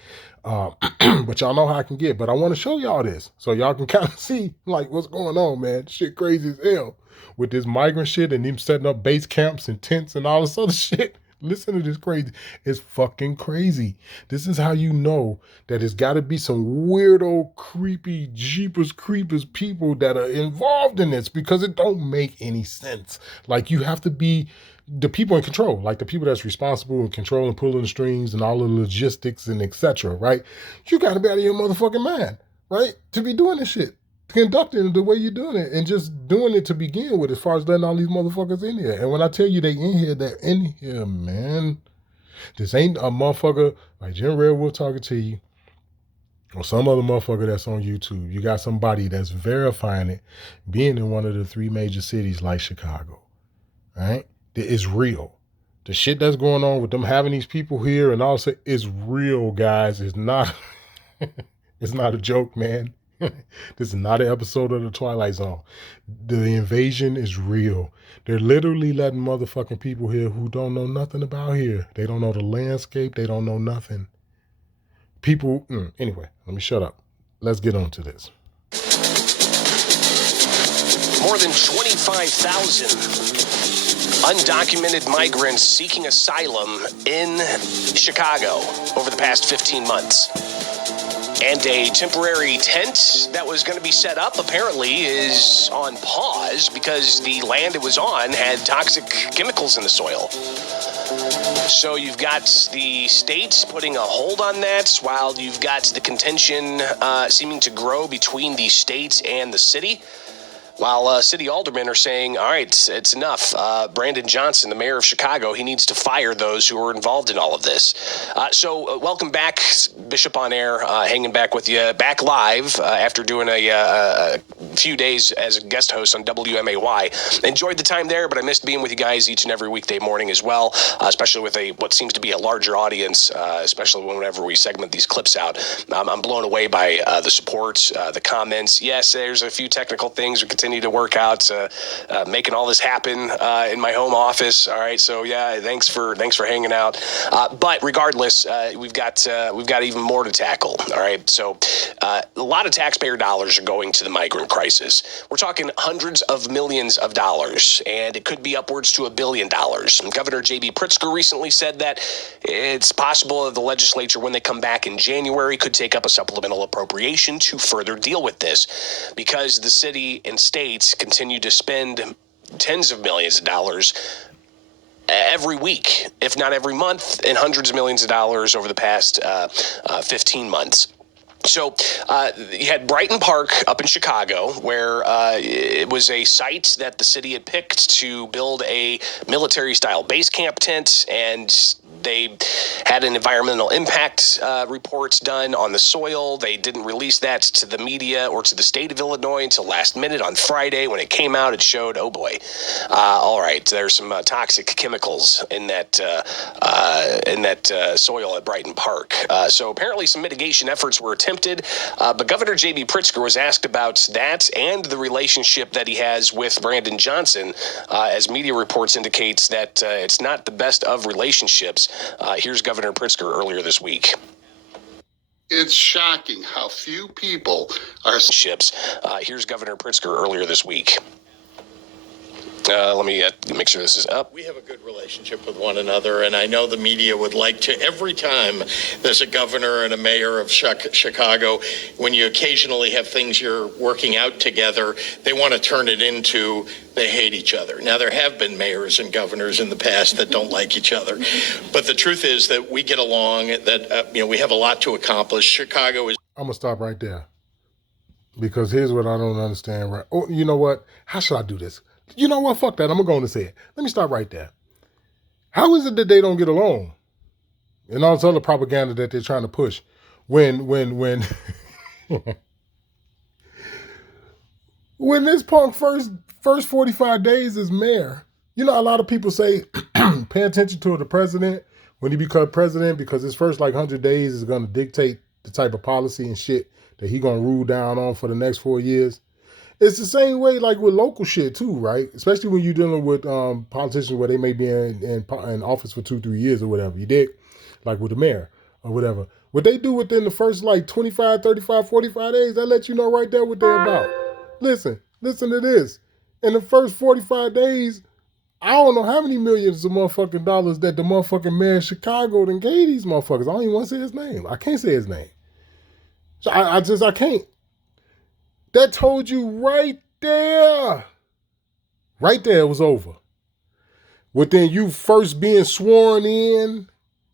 But y'all know how I can get. But I want to show y'all this so y'all can kind of see, like, what's going on, man. Shit crazy as hell with this migrant shit and them setting up base camps and tents and all this other shit. Listen to this crazy. It's fucking crazy. This is how you know that it's got to be some weirdo, creepy, jeepers creepers people that are involved in this because it don't make any sense. Like, you have to be the people in control, like the people that's responsible and controlling, pulling the strings and all the logistics and etc. Right? You got to be out of your motherfucking mind, right? To be doing this shit. conducting it the way you're doing it and just doing it to begin with as far as letting all these motherfuckers in here. And when I tell you they in here, they're in here, man. This ain't a motherfucker like Jim Redwood talking to you or some other motherfucker that's on YouTube. You got somebody that's verifying it being in one of the 3 major cities like Chicago, right? It's real. The shit that's going on with them having these people here and also is real, guys. It's not it's not a joke, man. This is not an episode of The Twilight Zone. The invasion is real. They're literally letting motherfucking people here who don't know nothing about here. They don't know the landscape. They don't know nothing. People, anyway, let me shut up. Let's get on to this. More than 25,000 undocumented migrants seeking asylum in Chicago over the past 15 months. And a temporary tent that was going to be set up apparently is on pause because the land it was on had toxic chemicals in the soil. So you've got the state putting a hold on that while you've got the contention seeming to grow between the state and the city. While city aldermen are saying, all right, it's enough. Brandon Johnson, the mayor of Chicago, he needs to fire those who are involved in all of this. So welcome back, Bishop on Air, hanging back with you, back live after doing a few days as a guest host on WMAY. Enjoyed the time there, but I missed being with you guys each and every weekday morning as well, especially with what seems to be a larger audience, especially whenever we segment these clips out. I'm blown away by the support, the comments. Yes, there's a few technical things we continue to work out, making all this happen in my home office. All right, so yeah, thanks for hanging out. But regardless, we've got even more to tackle. All right, so a lot of taxpayer dollars are going to the migrant crisis. We're talking hundreds of millions of dollars, and it could be upwards to $1 billion. Governor J.B. Pritzker recently said that it's possible that the legislature, when they come back in January, could take up a supplemental appropriation to further deal with this, because the city and states continue to spend tens of millions of dollars every week, if not every month, and hundreds of millions of dollars over the past 15 months. So you had Brighton Park up in Chicago, where it was a site that the city had picked to build a military-style base camp tent, and they had an environmental impact reports done on the soil. They didn't release that to the media or to the state of Illinois until last minute on Friday. When it came out, it showed, oh boy, all right, there's some toxic chemicals in that soil at Brighton Park. So apparently some mitigation efforts were attempted, but Governor J.B. Pritzker was asked about that and the relationship that he has with Brandon Johnson, as media reports indicates that it's not the best of relationships. Here's Governor Pritzker earlier this week. It's shocking how few people are. Here's Governor Pritzker earlier this week. Let me make sure this is up. We have a good relationship with one another, and I know the media would like to, every time there's a governor and a mayor of Chicago, when you occasionally have things you're working out together, they want to turn it into they hate each other. Now, there have been mayors and governors in the past that don't like each other, but the truth is that we get along, that we have a lot to accomplish. Chicago is... I'm going to stop right there, because here's what I don't understand. Right? Oh, you know what? How should I do this? You know what? Fuck that. I'm going to say it. Let me stop right there. How is it that they don't get along? And all this other propaganda that they're trying to push. When when this punk first 45 days as mayor, a lot of people say, pay attention to the president when he becomes president, because his first 100 days is going to dictate the type of policy and shit that he going to rule down on for the next 4 years. It's the same way with local shit too, right? Especially when you're dealing with politicians where they may be in office for 2-3 years or whatever. You dig? Like with the mayor or whatever. What they do within the first 25, 35, 45 days, that lets you know right there what they're about. Listen to this. In the first 45 days, I don't know how many millions of motherfucking dollars that the motherfucking mayor of Chicago done gave these motherfuckers. I don't even want to say his name. I can't say his name. So I can't. That told you right there. Right there, it was over. Within you first being sworn in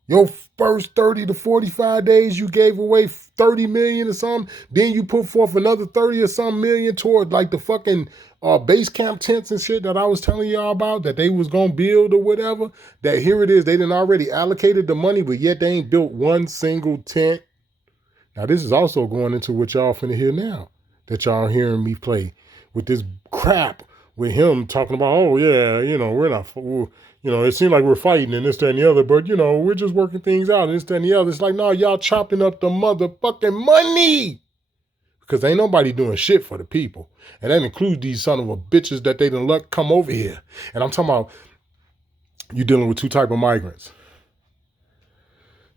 Your first 30 to 45 days, you gave away 30 million or something. Then you put forth another 30 or some million toward like the fucking base camp tents and shit that I was telling y'all about that they was going to build or whatever. That here it is. They done already allocated the money, but yet they ain't built one single tent. Now, this is also going into what y'all finna hear now that y'all hearing me play with this crap with him talking about, oh, yeah, we're not, it seems like we're fighting and this, that, and the other, but, we're just working things out and this, that, and the other. It's like, no, y'all chopping up the motherfucking money because ain't nobody doing shit for the people. And that includes these son of a bitches that they done let come over here. And I'm talking about you dealing with two type of migrants.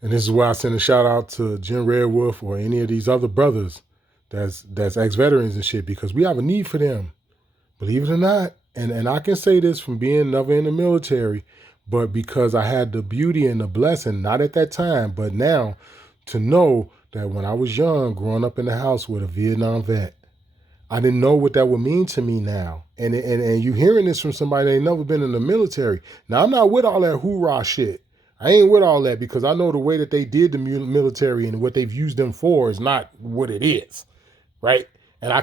And this is why I send a shout out to Jim Redwolf or any of these other brothers that's ex-veterans and shit, because we have a need for them. Believe it or not, and I can say this from being never in the military, but because I had the beauty and the blessing, not at that time, but now, to know that when I was young, growing up in the house with a Vietnam vet, I didn't know what that would mean to me now. And you hearing this from somebody that ain't never been in the military. Now, I'm not with all that hoorah shit. I ain't with all that because I know the way that they did the military and what they've used them for is not what it is, right? And I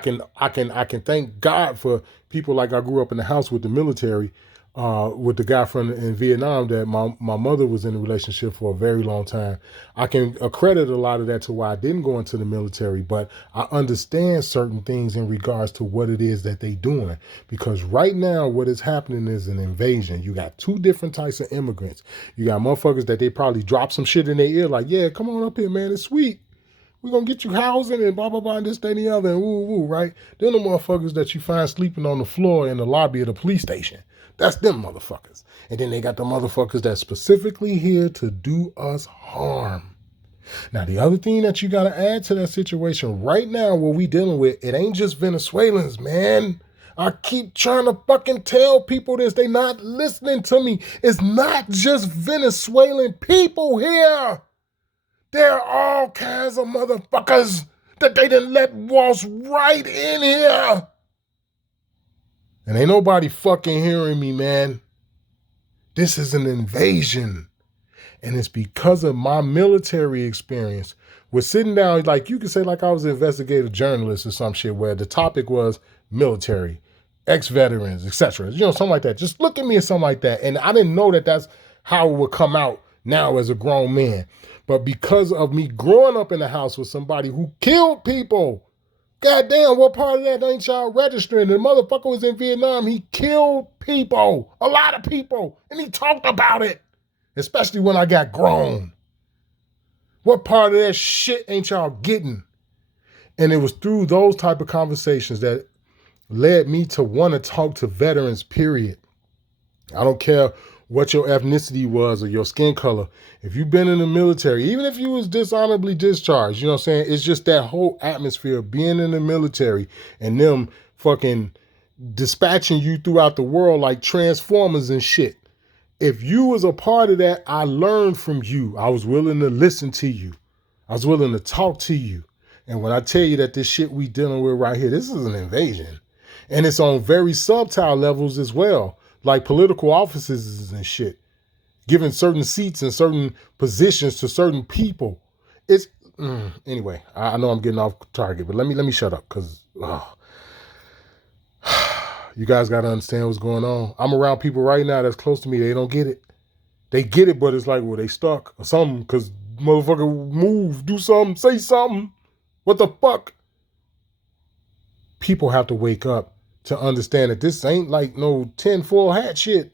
can thank God for people like I grew up in the house with the military, with the guy from in Vietnam that my mother was in a relationship for a very long time. I can accredit a lot of that to why I didn't go into the military, but I understand certain things in regards to what it is that they doing. Because right now what is happening is an invasion. You got two different types of immigrants. You got motherfuckers that they probably drop some shit in their ear like, yeah, come on up here, man, it's sweet. We're going to get you housing and blah, blah, blah, and this, that, and the other, and woo, woo, right? Then the motherfuckers that you find sleeping on the floor in the lobby of the police station. That's them motherfuckers. And then they got the motherfuckers that's specifically here to do us harm. Now, the other thing that you got to add to that situation right now, what we dealing with, it ain't just Venezuelans, man. I keep trying to fucking tell people this. They not listening to me. It's not just Venezuelan people here. There are all kinds of motherfuckers that they done let waltz right in here. And ain't nobody fucking hearing me, man. This is an invasion. And it's because of my military experience. We're sitting down, like you could say like I was an investigative journalist or some shit where the topic was military, ex-veterans, etc. Something like that. Just look at me or something like that. And I didn't know that that's how it would come out now as a grown man. But because of me growing up in the house with somebody who killed people, goddamn, what part of that ain't y'all registering? The motherfucker was in Vietnam. He killed people, a lot of people, and he talked about it, especially when I got grown. What part of that shit ain't y'all getting? And it was through those type of conversations that led me to want to talk to veterans, period. I don't care what your ethnicity was or your skin color. If you've been in the military, even if you was dishonorably discharged, you know what I'm saying? It's just that whole atmosphere of being in the military and them fucking dispatching you throughout the world like transformers and shit. If you was a part of that, I learned from you. I was willing to listen to you. I was willing to talk to you. And when I tell you that this shit we dealing with right here, this is an invasion. And it's on very subtle levels as well. Like political offices and shit, giving certain seats and certain positions to certain people. It's anyway. I know I'm getting off target, but let me shut up because you guys got to understand what's going on. I'm around people right now that's close to me. They don't get it. They get it, but it's like, well, they stuck or something because motherfucker move, do something, say something. What the fuck? People have to wake up to understand that this ain't like no tinfoil hat shit.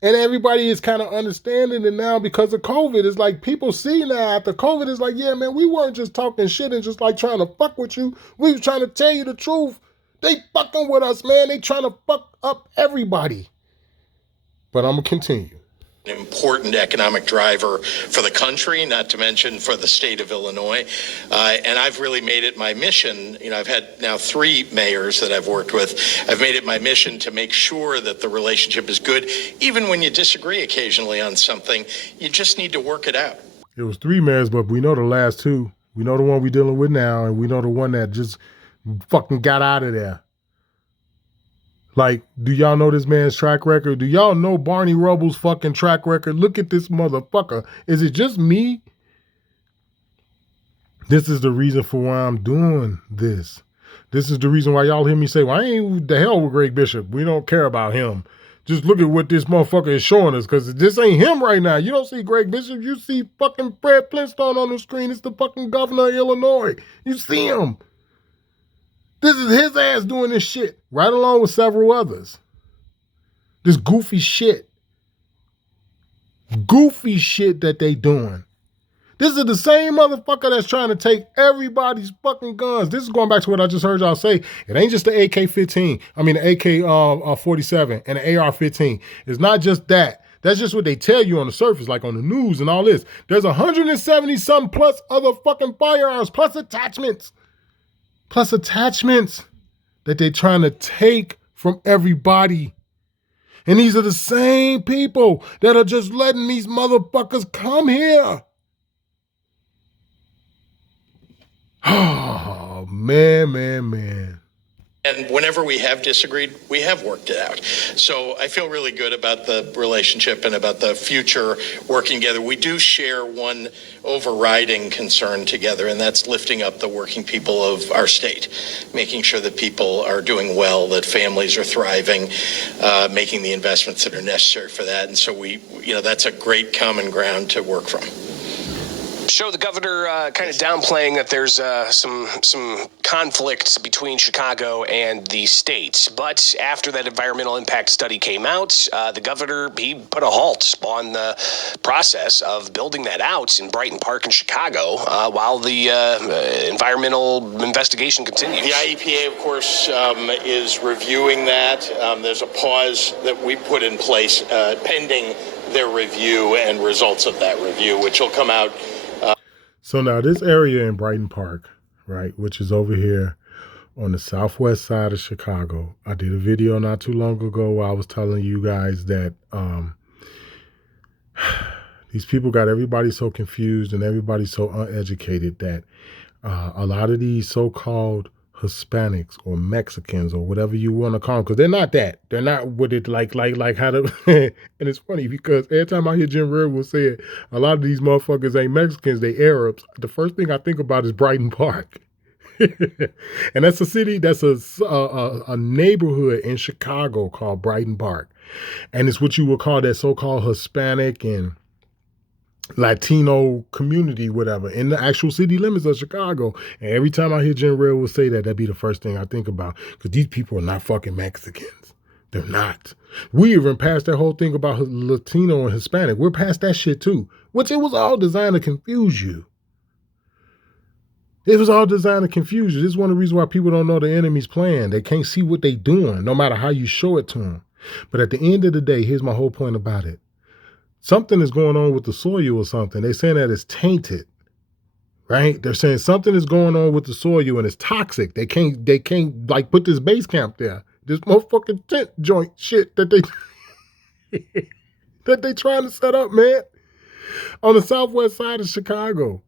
And everybody is kind of understanding it now because of COVID. It's like people see now after COVID, it's like, yeah, man, we weren't just talking shit and just like trying to fuck with you. We was trying to tell you the truth. They fucking with us, man. They trying to fuck up everybody. But I'm going to continue. An important economic driver for the country, not to mention for the state of Illinois. And I've really made it my mission. I've had now 3 mayors that I've worked with. I've made it my mission to make sure that the relationship is good. Even when you disagree occasionally on something, you just need to work it out. It was 3 mayors, but we know the last 2. We know the one we're dealing with now, and we know the one that just fucking got out of there. Like, do y'all know this man's track record? Do y'all know Barney Rubble's fucking track record? Look at this motherfucker. Is it just me? This is the reason for why I'm doing this. This is the reason why y'all hear me say, well, I ain't the hell with Greg Bishop. We don't care about him. Just look at what this motherfucker is showing us, because this ain't him right now. You don't see Greg Bishop. You see fucking Fred Flintstone on the screen. It's the fucking governor of Illinois. You see him. This is his ass doing this shit, right along with several others. This goofy shit. Goofy shit that they doing. This is the same motherfucker that's trying to take everybody's fucking guns. This is going back to what I just heard y'all say. It ain't just the AK-15. I mean, the AK-47 and the AR-15. It's not just that. That's just what they tell you on the surface, like on the news and all this. There's 170-something plus other fucking firearms, plus attachments. Plus attachments that they're trying to take from everybody. And these are the same people that are just letting these motherfuckers come here. Oh, man. And whenever we have disagreed, we have worked it out. So I feel really good about the relationship and about the future working together. We do share one overriding concern together, and that's lifting up the working people of our state, making sure that people are doing well, that families are thriving, making the investments that are necessary for that. And so that's a great common ground to work from. Show the governor kind of downplaying that there's some conflicts between Chicago and the state. But after that environmental impact study came out, the governor, he put a halt on the process of building that out in Brighton Park in Chicago while the environmental investigation continues. The IEPA, of course, is reviewing that. There's a pause that we put in place pending their review and results of that review, which will come out. So now this area in Brighton Park, right, which is over here on the southwest side of Chicago. I did a video not too long ago where I was telling you guys that these people got everybody so confused and everybody so uneducated that a lot of these so-called Hispanics or Mexicans or whatever you want to call them, because they're not that. They're not with it like how to. And it's funny because every time I hear Jim Rear will say it, a lot of these motherfuckers ain't Mexicans, they Arabs. The first thing I think about is Brighton Park. And that's a city, that's a neighborhood in Chicago called Brighton Park. And it's what you would call that so-called Hispanic and Latino community, whatever, in the actual city limits of Chicago. And every time I hear Jim Real will say that, that'd be the first thing I think about, because these people are not fucking Mexicans. They're not. We even passed that whole thing about Latino and Hispanic. We're past that shit too, which it was all designed to confuse you. It was all designed to confuse you. This is one of the reasons why people don't know the enemy's plan. They can't see what they doing, no matter how you show it to them. But at the end of the day, here's my whole point about it. Something is going on with the soil or something. They're saying that it's tainted, right? They're saying something is going on with the soil and it's toxic. They can't like put this base camp there. This motherfucking tent joint shit that they trying to set up, man, on the southwest side of Chicago.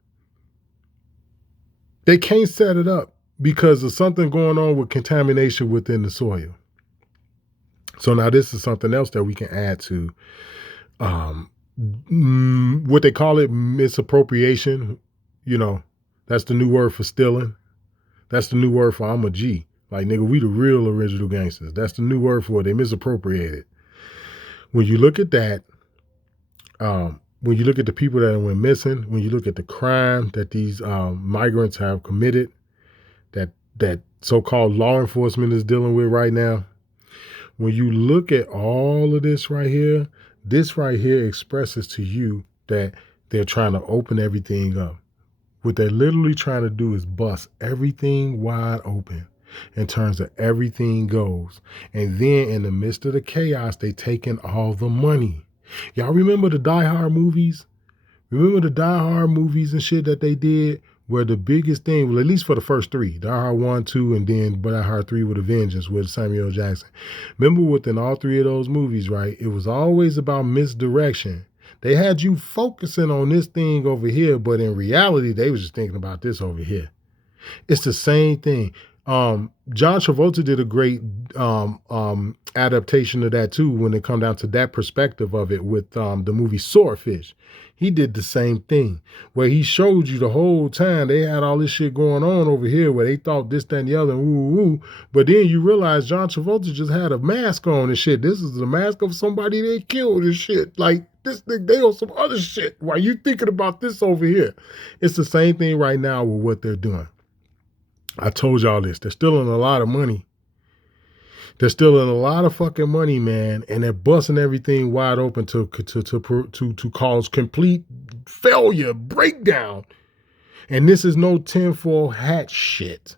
They can't set it up because of something going on with contamination within the soil. So now this is something else that we can add to what they call it, misappropriation. You know, that's the new word for stealing. That's the new word for I'm a G. Like, nigga, we the real original gangsters. That's the new word for it. They misappropriated. When you look at that, when you look at the people that went missing, when you look at the crime that these migrants have committed, that so-called law enforcement is dealing with right now, when you look at all of this right here expresses to you that they're trying to open everything up. What they're literally trying to do is bust everything wide open in terms of everything goes. And then in the midst of the chaos, they taking all the money. Y'all remember the Die Hard movies? Remember the Die Hard movies and shit that they did? Where the biggest thing, well, at least for the first three, Die Hard 1, 2, and then Die Hard 3 with a Vengeance with Samuel L. Jackson. Remember within all three of those movies, right? It was always about misdirection. They had you focusing on this thing over here, but in reality, they was just thinking about this over here. It's the same thing. John Travolta did a great adaptation of that too when it come down to that perspective of it with the movie Swordfish. He did the same thing where he showed you the whole time they had all this shit going on over here where they thought this, that, and the other, and but then you realize John Travolta just had a mask on and shit. This is the mask of somebody they killed and shit. Like this, they on some other shit. Why you thinking about this over here? It's the same thing right now with what they're doing. I told y'all this. They're stealing a lot of money. They're stealing a lot of fucking money, man, and they're busting everything wide open to cause complete failure, breakdown. And this is no tinfoil hat shit.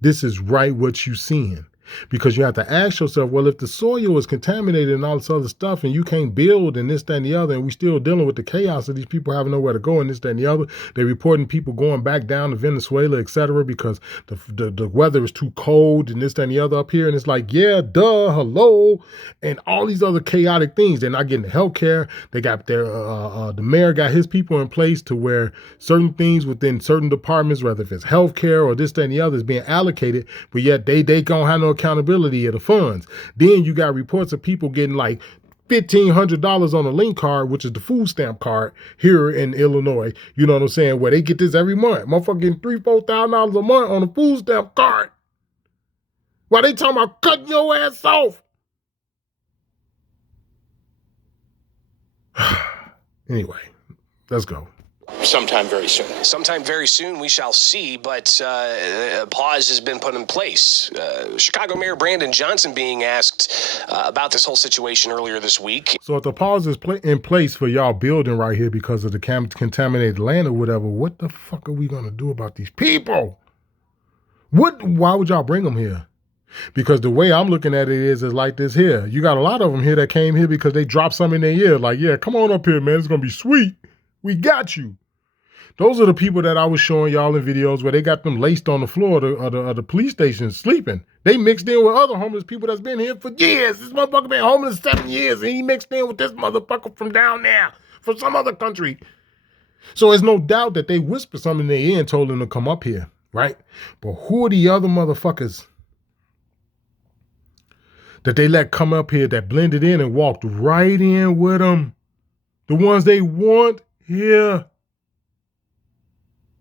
This is right what you seeing. Because you have to ask yourself, well, if the soil is contaminated and all this other stuff and you can't build and this, that, and the other, and we still dealing with the chaos of these people having nowhere to go and this, that, and the other, they're reporting people going back down to Venezuela, etc., because the weather is too cold and this, that, and the other up here. And it's like, yeah, duh, hello, and all these other chaotic things. They're not getting the health care. They got their, the mayor got his people in place to where certain things within certain departments, whether if it's health care or this, that, and the other, is being allocated, but yet they don't have no accountability of the funds. Then you got reports of people getting like $1,500 on a link card, which is the food stamp card here in Illinois. You know what I'm saying? Where they get this every month. Motherfucker getting $3,000-$4,000 a month on a food stamp card. While they talking about cutting your ass off. Anyway, let's go. Sometime very soon. Sometime very soon, we shall see, but a pause has been put in place. Chicago Mayor Brandon Johnson being asked about this whole situation earlier this week. So if the pause is in place for y'all building right here because of the contaminated land or whatever, what the fuck are we going to do about these people? Why would y'all bring them here? Because the way I'm looking at it is like this here. You got a lot of them here that came here because they dropped something in their ear. Like, yeah, come on up here, man. It's going to be sweet. We got you. Those are the people that I was showing y'all in videos where they got them laced on the floor of the police station sleeping. They mixed in with other homeless people that's been here for years. This motherfucker been homeless 7 years, and he mixed in with this motherfucker from down there, from some other country. So it's no doubt that they whispered something in their ear and told them to come up here, right? But who are the other motherfuckers that they let come up here that blended in and walked right in with them? The ones they want here.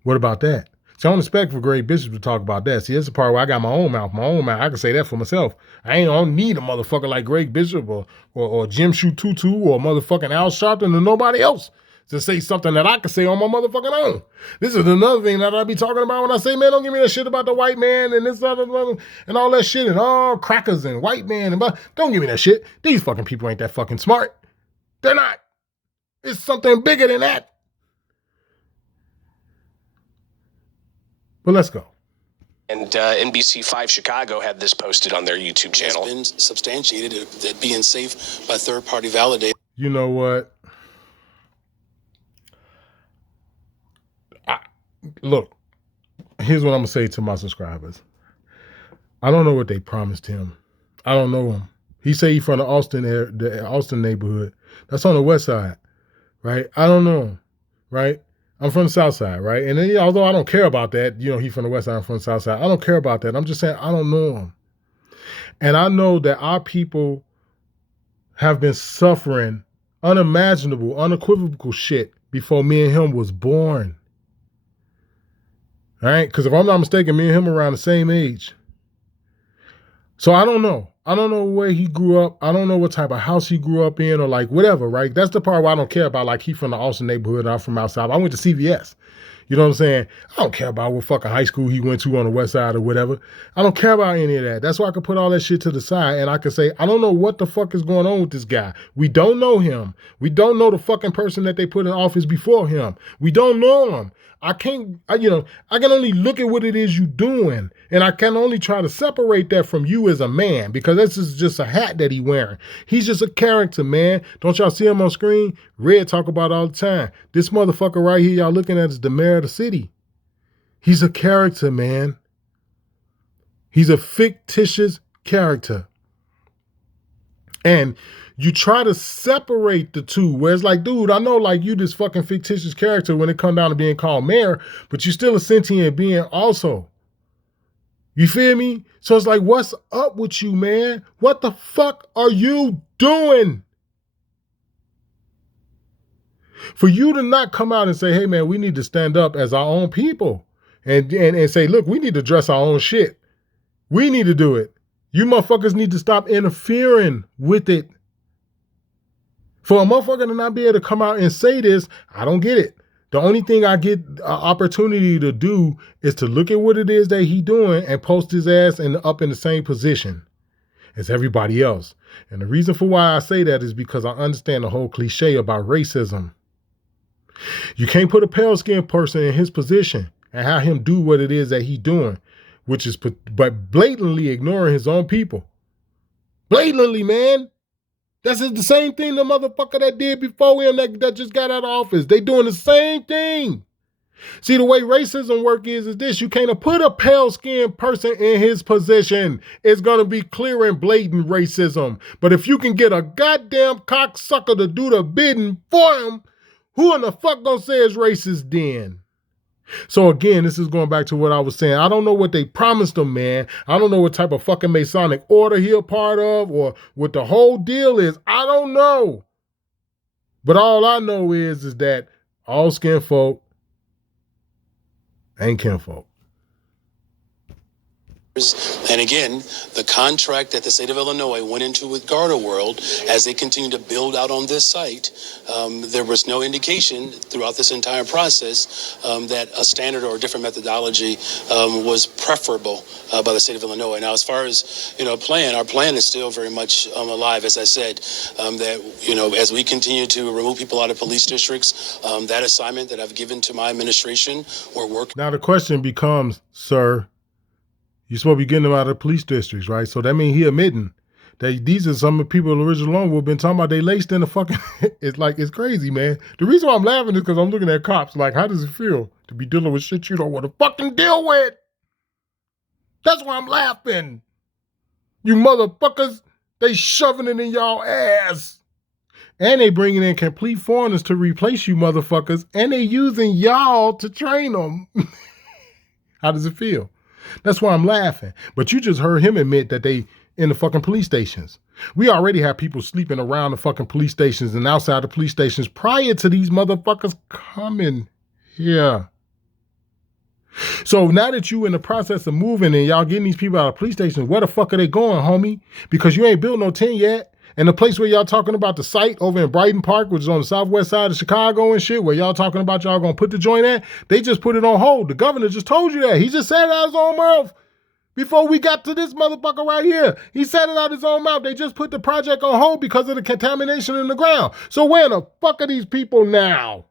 What about that? So I don't expect for Greg Bishop to talk about that. See, that's the part where I got my own mouth. I can say that for myself. I don't need a motherfucker like Greg Bishop or Jim Shoe Tutu or motherfucking Al Sharpton or nobody else to say something that I can say on my motherfucking own. This is another thing that I be talking about when I say, man, don't give me that shit about the white man and this other and all that shit and all crackers and white man and don't give me that shit. These fucking people ain't that fucking smart. They're not. It's something bigger than that. But let's go. And NBC5 Chicago had this posted on their YouTube channel. It's been substantiated that being safe by third-party validators. You know what? Look, here's what I'm going to say to my subscribers. I don't know what they promised him. I don't know him. He say he from the Austin neighborhood. That's on the west side, right? I don't know him, right? I'm from the south side, right? And then, although I don't care about that, he from the west side, I'm from the south side. I don't care about that. I'm just saying I don't know him. And I know that our people have been suffering unimaginable, unequivocal shit before me and him was born. All right? Because if I'm not mistaken, me and him are around the same age. So I don't know. I don't know where he grew up. I don't know what type of house he grew up in or like whatever, right? That's the part where I don't care about, like he from the Austin neighborhood and I'm from outside. I went to CVS. You know what I'm saying? I don't care about what fucking high school he went to on the west side or whatever. I don't care about any of that. That's why I can put all that shit to the side and I can say, I don't know what the fuck is going on with this guy. We don't know him. We don't know the fucking person that they put in office before him. We don't know him. I can only look at what it is you doing. And I can only try to separate that from you as a man because this is just a hat that he wearing. He's just a character, man. Don't y'all see him on screen? Red talk about it all the time. This motherfucker right here y'all looking at is the mayor of the city. He's a character, man. He's a fictitious character. And you try to separate the two, where it's like, dude, I know like you this fucking fictitious character when it comes down to being called mayor, but you're still a sentient being also. You feel me? So it's like, what's up with you, man? What the fuck are you doing? For you to not come out and say, hey, man, we need to stand up as our own people and say, look, we need to address our own shit. We need to do it. You motherfuckers need to stop interfering with it. For a motherfucker to not be able to come out and say this, I don't get it. The only thing I get an opportunity to do is to look at what it is that he doing and post his ass up in the same position as everybody else. And the reason for why I say that is because I understand the whole cliche about racism. You can't put a pale-skinned person in his position and have him do what it is that he's doing, which is but blatantly ignoring his own people. Blatantly, man. That's the same thing the motherfucker that did before him that just got out of office. They doing the same thing. See, the way racism work is this. You can't put a pale-skinned person in his position. It's going to be clear and blatant racism. But if you can get a goddamn cocksucker to do the bidding for him, who in the fuck gonna say it's racist then? So again, this is going back to what I was saying. I don't know what they promised him, man. I don't know what type of fucking Masonic order he a part of or what the whole deal is. I don't know. But all I know is that all skin folk ain't kinfolk. And again, the contract that the state of Illinois went into with Garda World, as they continue to build out on this site, there was no indication throughout this entire process that a standard or a different methodology was preferable by the state of Illinois. Now, as far as our plan is still very much alive. As I said, that as we continue to remove people out of police districts, that assignment that I've given to my administration, we're working. Now the question becomes, sir. You're supposed to be getting them out of the police districts, right? So that means he admitting that these are some of the people in the original loan we've been talking about. They laced in the fucking, it's crazy, man. The reason why I'm laughing is because I'm looking at cops like, how does it feel to be dealing with shit you don't want to fucking deal with? That's why I'm laughing. You motherfuckers, they shoving it in y'all ass. And they bringing in complete foreigners to replace you motherfuckers. And they using y'all to train them. How does it feel? That's why I'm laughing. But you just heard him admit that they in the fucking police stations. We already have people sleeping around the fucking police stations and outside the police stations prior to these motherfuckers coming here. So now that you in the process of moving and y'all getting these people out of police stations, where the fuck are they going, homie? Because you ain't built no 10 yet. And the place where y'all talking about the site over in Brighton Park, which is on the southwest side of Chicago and shit, where y'all talking about y'all gonna put the joint at, they just put it on hold. The governor just told you that. He just said it out his own mouth before we got to this motherfucker right here. He said it out his own mouth. They just put the project on hold because of the contamination in the ground. So where the fuck are these people now?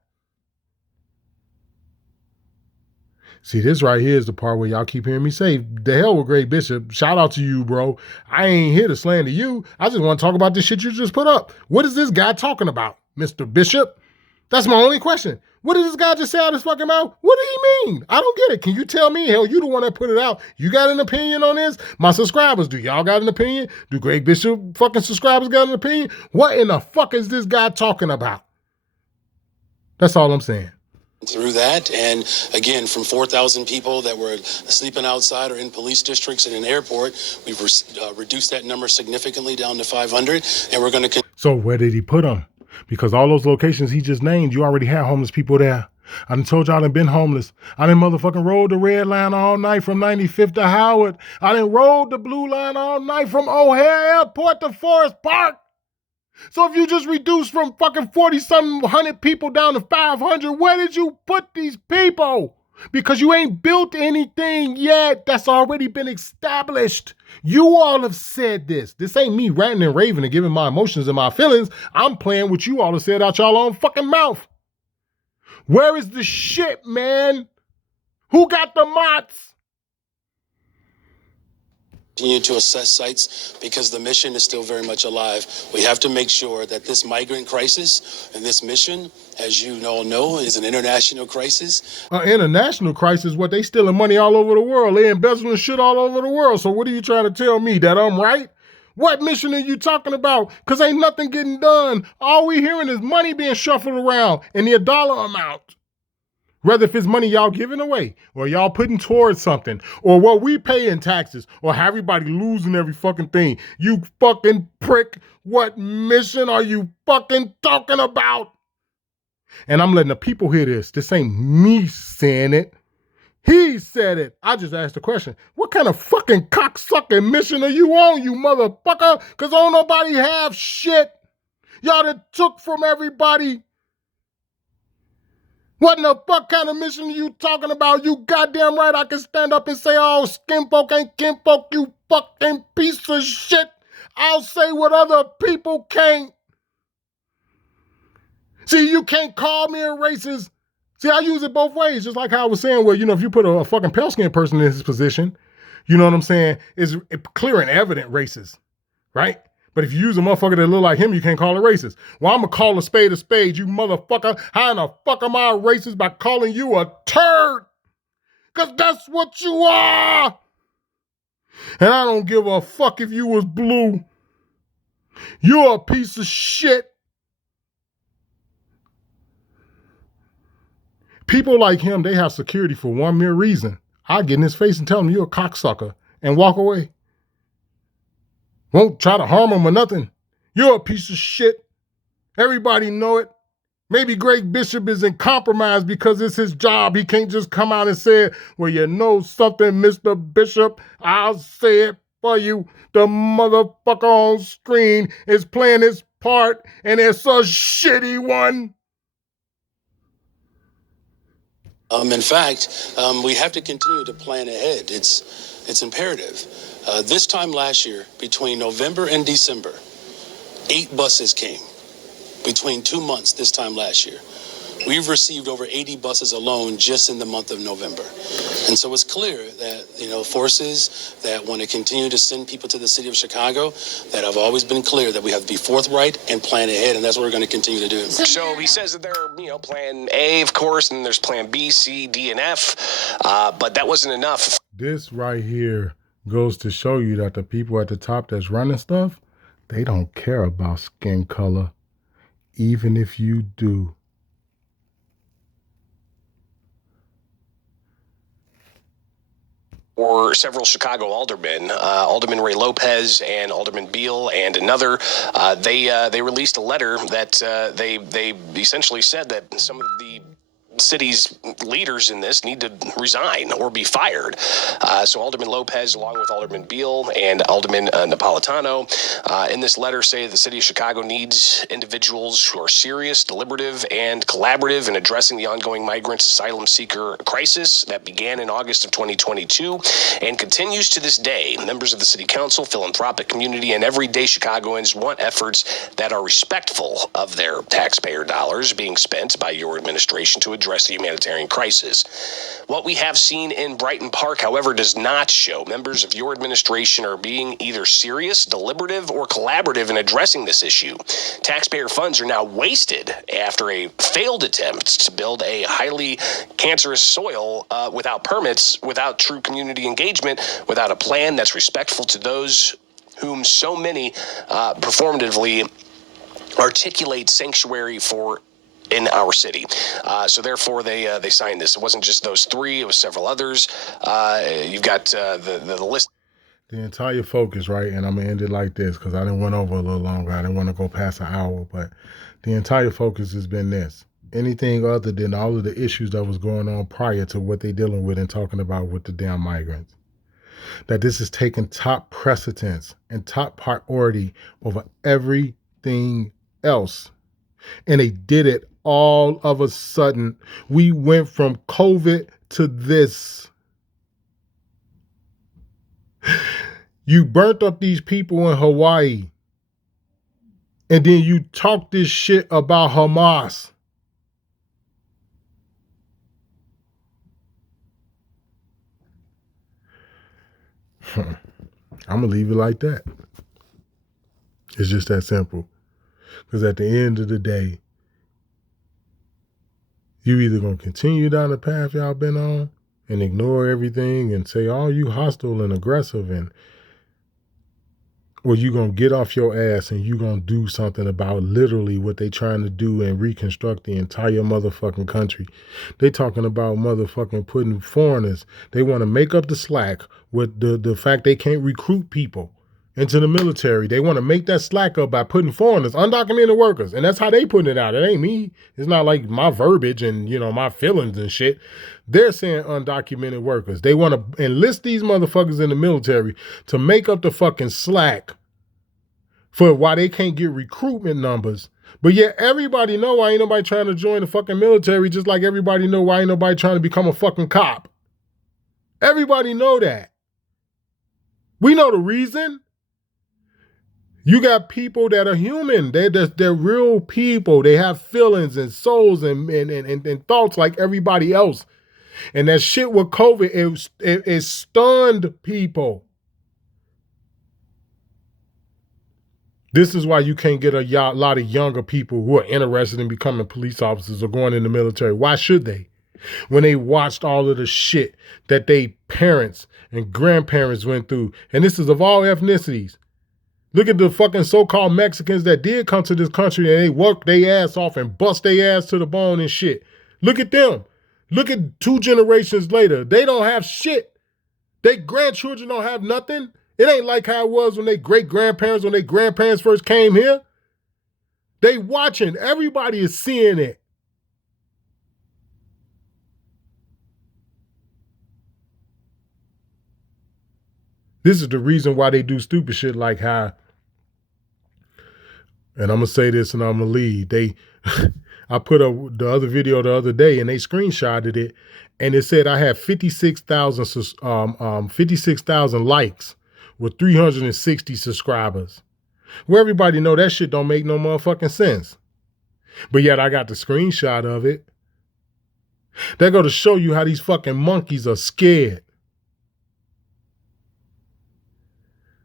See, this right here is the part where y'all keep hearing me say, the hell with Greg Bishop. Shout out to you, bro. I ain't here to slander you. I just want to talk about this shit you just put up. What is this guy talking about, Mr. Bishop? That's my only question. What did this guy just say out his fucking mouth? What did he mean? I don't get it. Can you tell me? Hell, you the one that put it out. You got an opinion on this? My subscribers, do y'all got an opinion? Do Greg Bishop fucking subscribers got an opinion? What in the fuck is this guy talking about? That's all I'm saying. Through that, and again, from 4,000 people that were sleeping outside or in police districts and an airport, we've reduced that number significantly down to 500, and we're going to... So where did he put them? Because all those locations he just named, you already had homeless people there. I done told y'all I done been homeless. I done motherfucking rode the red line all night from 95th to Howard. I done rode the blue line all night from O'Hare Airport to Forest Park. So if you just reduce from fucking 40-something 100 people down to 500, where did you put these people? Because you ain't built anything yet that's already been established. You all have said this. This ain't me ranting and raving and giving my emotions and my feelings. I'm playing what you all have said out y'all own fucking mouth. Where is the shit, man? Who got the mots? Continue to assess sites because the mission is still very much alive. We have to make sure that this migrant crisis and this mission, as you all know, is an international crisis. International crisis? What, they stealing money all over the world. They embezzling shit all over the world. So what are you trying to tell me, that I'm right? What mission are you talking about? Because ain't nothing getting done. All we hearing is money being shuffled around and the dollar amount. Whether if it's money y'all giving away or y'all putting towards something or what we pay in taxes or how everybody losing every fucking thing. You fucking prick. What mission are you fucking talking about? And I'm letting the people hear this. This ain't me saying it. He said it. I just asked the question. What kind of fucking cocksucking mission are you on, you motherfucker? Because don't nobody have shit. Y'all done took from everybody. What in the fuck kind of mission are you talking about? You goddamn right I can stand up and say, oh, skin folk ain't kin folk, you fucking piece of shit. I'll say what other people can't. See, you can't call me a racist. See, I use it both ways, just like how I was saying, well, if you put a fucking pale-skinned person in his position, you know what I'm saying, it's clear and evident racist, right? But if you use a motherfucker that look like him, you can't call it racist. Well, I'm going to call a spade, you motherfucker. How in the fuck am I racist by calling you a turd? Because that's what you are. And I don't give a fuck if you was blue. You're a piece of shit. People like him, they have security for one mere reason. I get in his face and tell him you're a cocksucker and walk away. Won't try to harm him or nothing. You're a piece of shit. Everybody know it. Maybe Greg Bishop is in compromise because it's his job. He can't just come out and say, well, you know something, Mr. Bishop, I'll say it for you. The motherfucker on screen is playing his part, and it's a shitty one. In fact, we have to continue to plan ahead. It's imperative. This time last year, between November and December, 8 buses came. Between 2 months this time last year, we've received over 80 buses alone just in the month of November. And so it's clear that, forces that want to continue to send people to the city of Chicago, that have always been clear that we have to be forthright and plan ahead, and that's what we're going to continue to do. So he says that there are, plan A, of course, and there's plan B, C, D, and F, but that wasn't enough. This right here goes to show you that the people at the top that's running stuff, they don't care about skin color, even if you do. Or several Chicago aldermen, Alderman Ray Lopez and Alderman Beal and another, they released a letter that they essentially said that some of the city's leaders in this need to resign or be fired. So Alderman Lopez, along with Alderman Beal and Alderman Napolitano, in this letter say the city of Chicago needs individuals who are serious, deliberative, and collaborative in addressing the ongoing migrant asylum seeker crisis that began in August of 2022 and continues to this day. Members of the city council, philanthropic community, and everyday Chicagoans want efforts that are respectful of their taxpayer dollars being spent by your administration to address the humanitarian crisis. What we have seen in Brighton Park, however, does not show members of your administration are being either serious, deliberative, or collaborative in addressing this issue. Taxpayer funds are now wasted after a failed attempt to build a highly cancerous soil without permits, without true community engagement, without a plan that's respectful to those whom so many performatively articulate sanctuary for in our city. So therefore, they signed this. It wasn't just those 3. It was several others. You've got the list. The entire focus, right? And I'm going to end it like this because I didn't went over a little longer. I didn't want to go past an hour. But the entire focus has been this. Anything other than all of the issues that was going on prior to what they're dealing with and talking about with the damn migrants. That this is taking top precedence and top priority over everything else. And they did it all of a sudden. We went from COVID to this. You burnt up these people in Hawaii. And then you talk this shit about Hamas. I'm going to leave it like that. It's just that simple. Because at the end of the day, you either going to continue down the path y'all been on and ignore everything and say, oh, you hostile and aggressive, or you going to get off your ass and you going to do something about literally what they trying to do and reconstruct the entire motherfucking country. They talking about motherfucking putting foreigners. They want to make up the slack with the fact they can't recruit people into the military. They want to make that slack up by putting foreigners, undocumented workers. And that's how they putting it out. It ain't me. It's not like my verbiage and, my feelings and shit. They're saying undocumented workers. They want to enlist these motherfuckers in the military to make up the fucking slack for why they can't get recruitment numbers. But yet everybody know why ain't nobody trying to join the fucking military, just like everybody know why ain't nobody trying to become a fucking cop. Everybody know that. We know the reason. You got people that are human. They're real people. They have feelings and souls and thoughts like everybody else. And that shit with COVID, it stunned people. This is why you can't get a lot of younger people who are interested in becoming police officers or going in the military. Why should they? When they watched all of the shit that they parents and grandparents went through. And this is of all ethnicities. Look at the fucking so-called Mexicans that did come to this country and they worked their ass off and bust their ass to the bone and shit. Look at them. Look at 2 generations later. They don't have shit. Their grandchildren don't have nothing. It ain't like how it was when their grandparents first came here. They watching. Everybody is seeing it. This is the reason why they do stupid shit like how, and I'm going to say this and I'm going to leave. I put up the other video the other day and they screenshotted it and it said I had 56,000 likes with 360 subscribers. Well, everybody know that shit don't make no motherfucking sense. But yet I got the screenshot of it. They go to show you how these fucking monkeys are scared.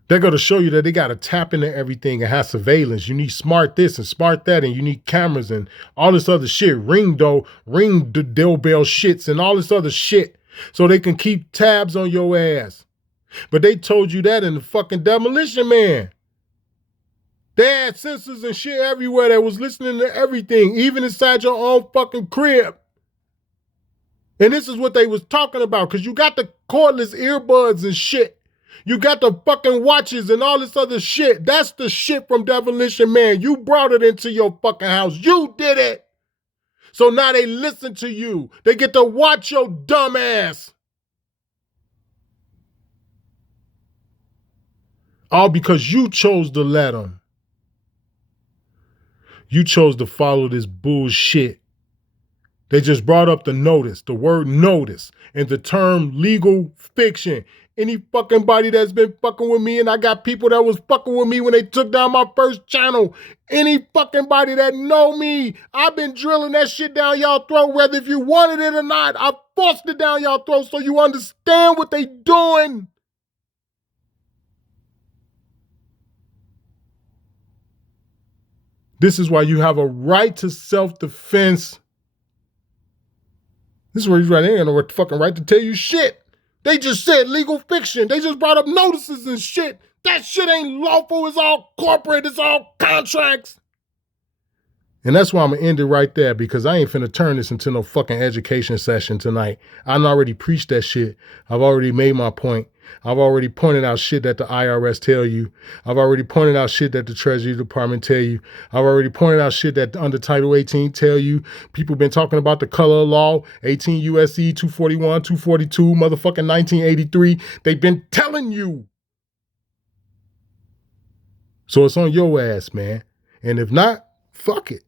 They're going to show you that they got to tap into everything and have surveillance. You need smart this and smart that, and you need cameras and all this other shit, ring doorbell shits and all this other shit so they can keep tabs on your ass. But they told you that in the fucking Demolition Man. They had sensors and shit everywhere that was listening to everything, even inside your own fucking crib. And this is what they was talking about, because you got the cordless earbuds and shit. You got the fucking watches and all this other shit. That's the shit from Demolition Man. You brought it into your fucking house. You did it. So now they listen to you. They get to watch your dumb ass. All because you chose to let them. You chose to follow this bullshit. They just brought up the word notice, and the term legal fiction. Any fucking body that's been fucking with me, and I got people that was fucking with me when they took down my first channel. Any fucking body that know me, I've been drilling that shit down y'all throat, whether if you wanted it or not. I forced it down y'all throat so you understand what they doing. This is why you have a right to self-defense. This is where you right there, no fucking right to tell you shit. They just said legal fiction. They just brought up notices and shit. That shit ain't lawful. It's all corporate. It's all contracts. And that's why I'm going to end it right there, because I ain't finna turn this into no fucking education session tonight. I already preached that shit. I've already made my point. I've already pointed out shit that the IRS tell you. I've already pointed out shit that the Treasury Department tell you. I've already pointed out shit that under Title 18 tell you. People been talking about the color of law, 18 U.S.C. 241, 242, motherfucking 1983. They've been telling you. So it's on your ass, man. And if not, fuck it.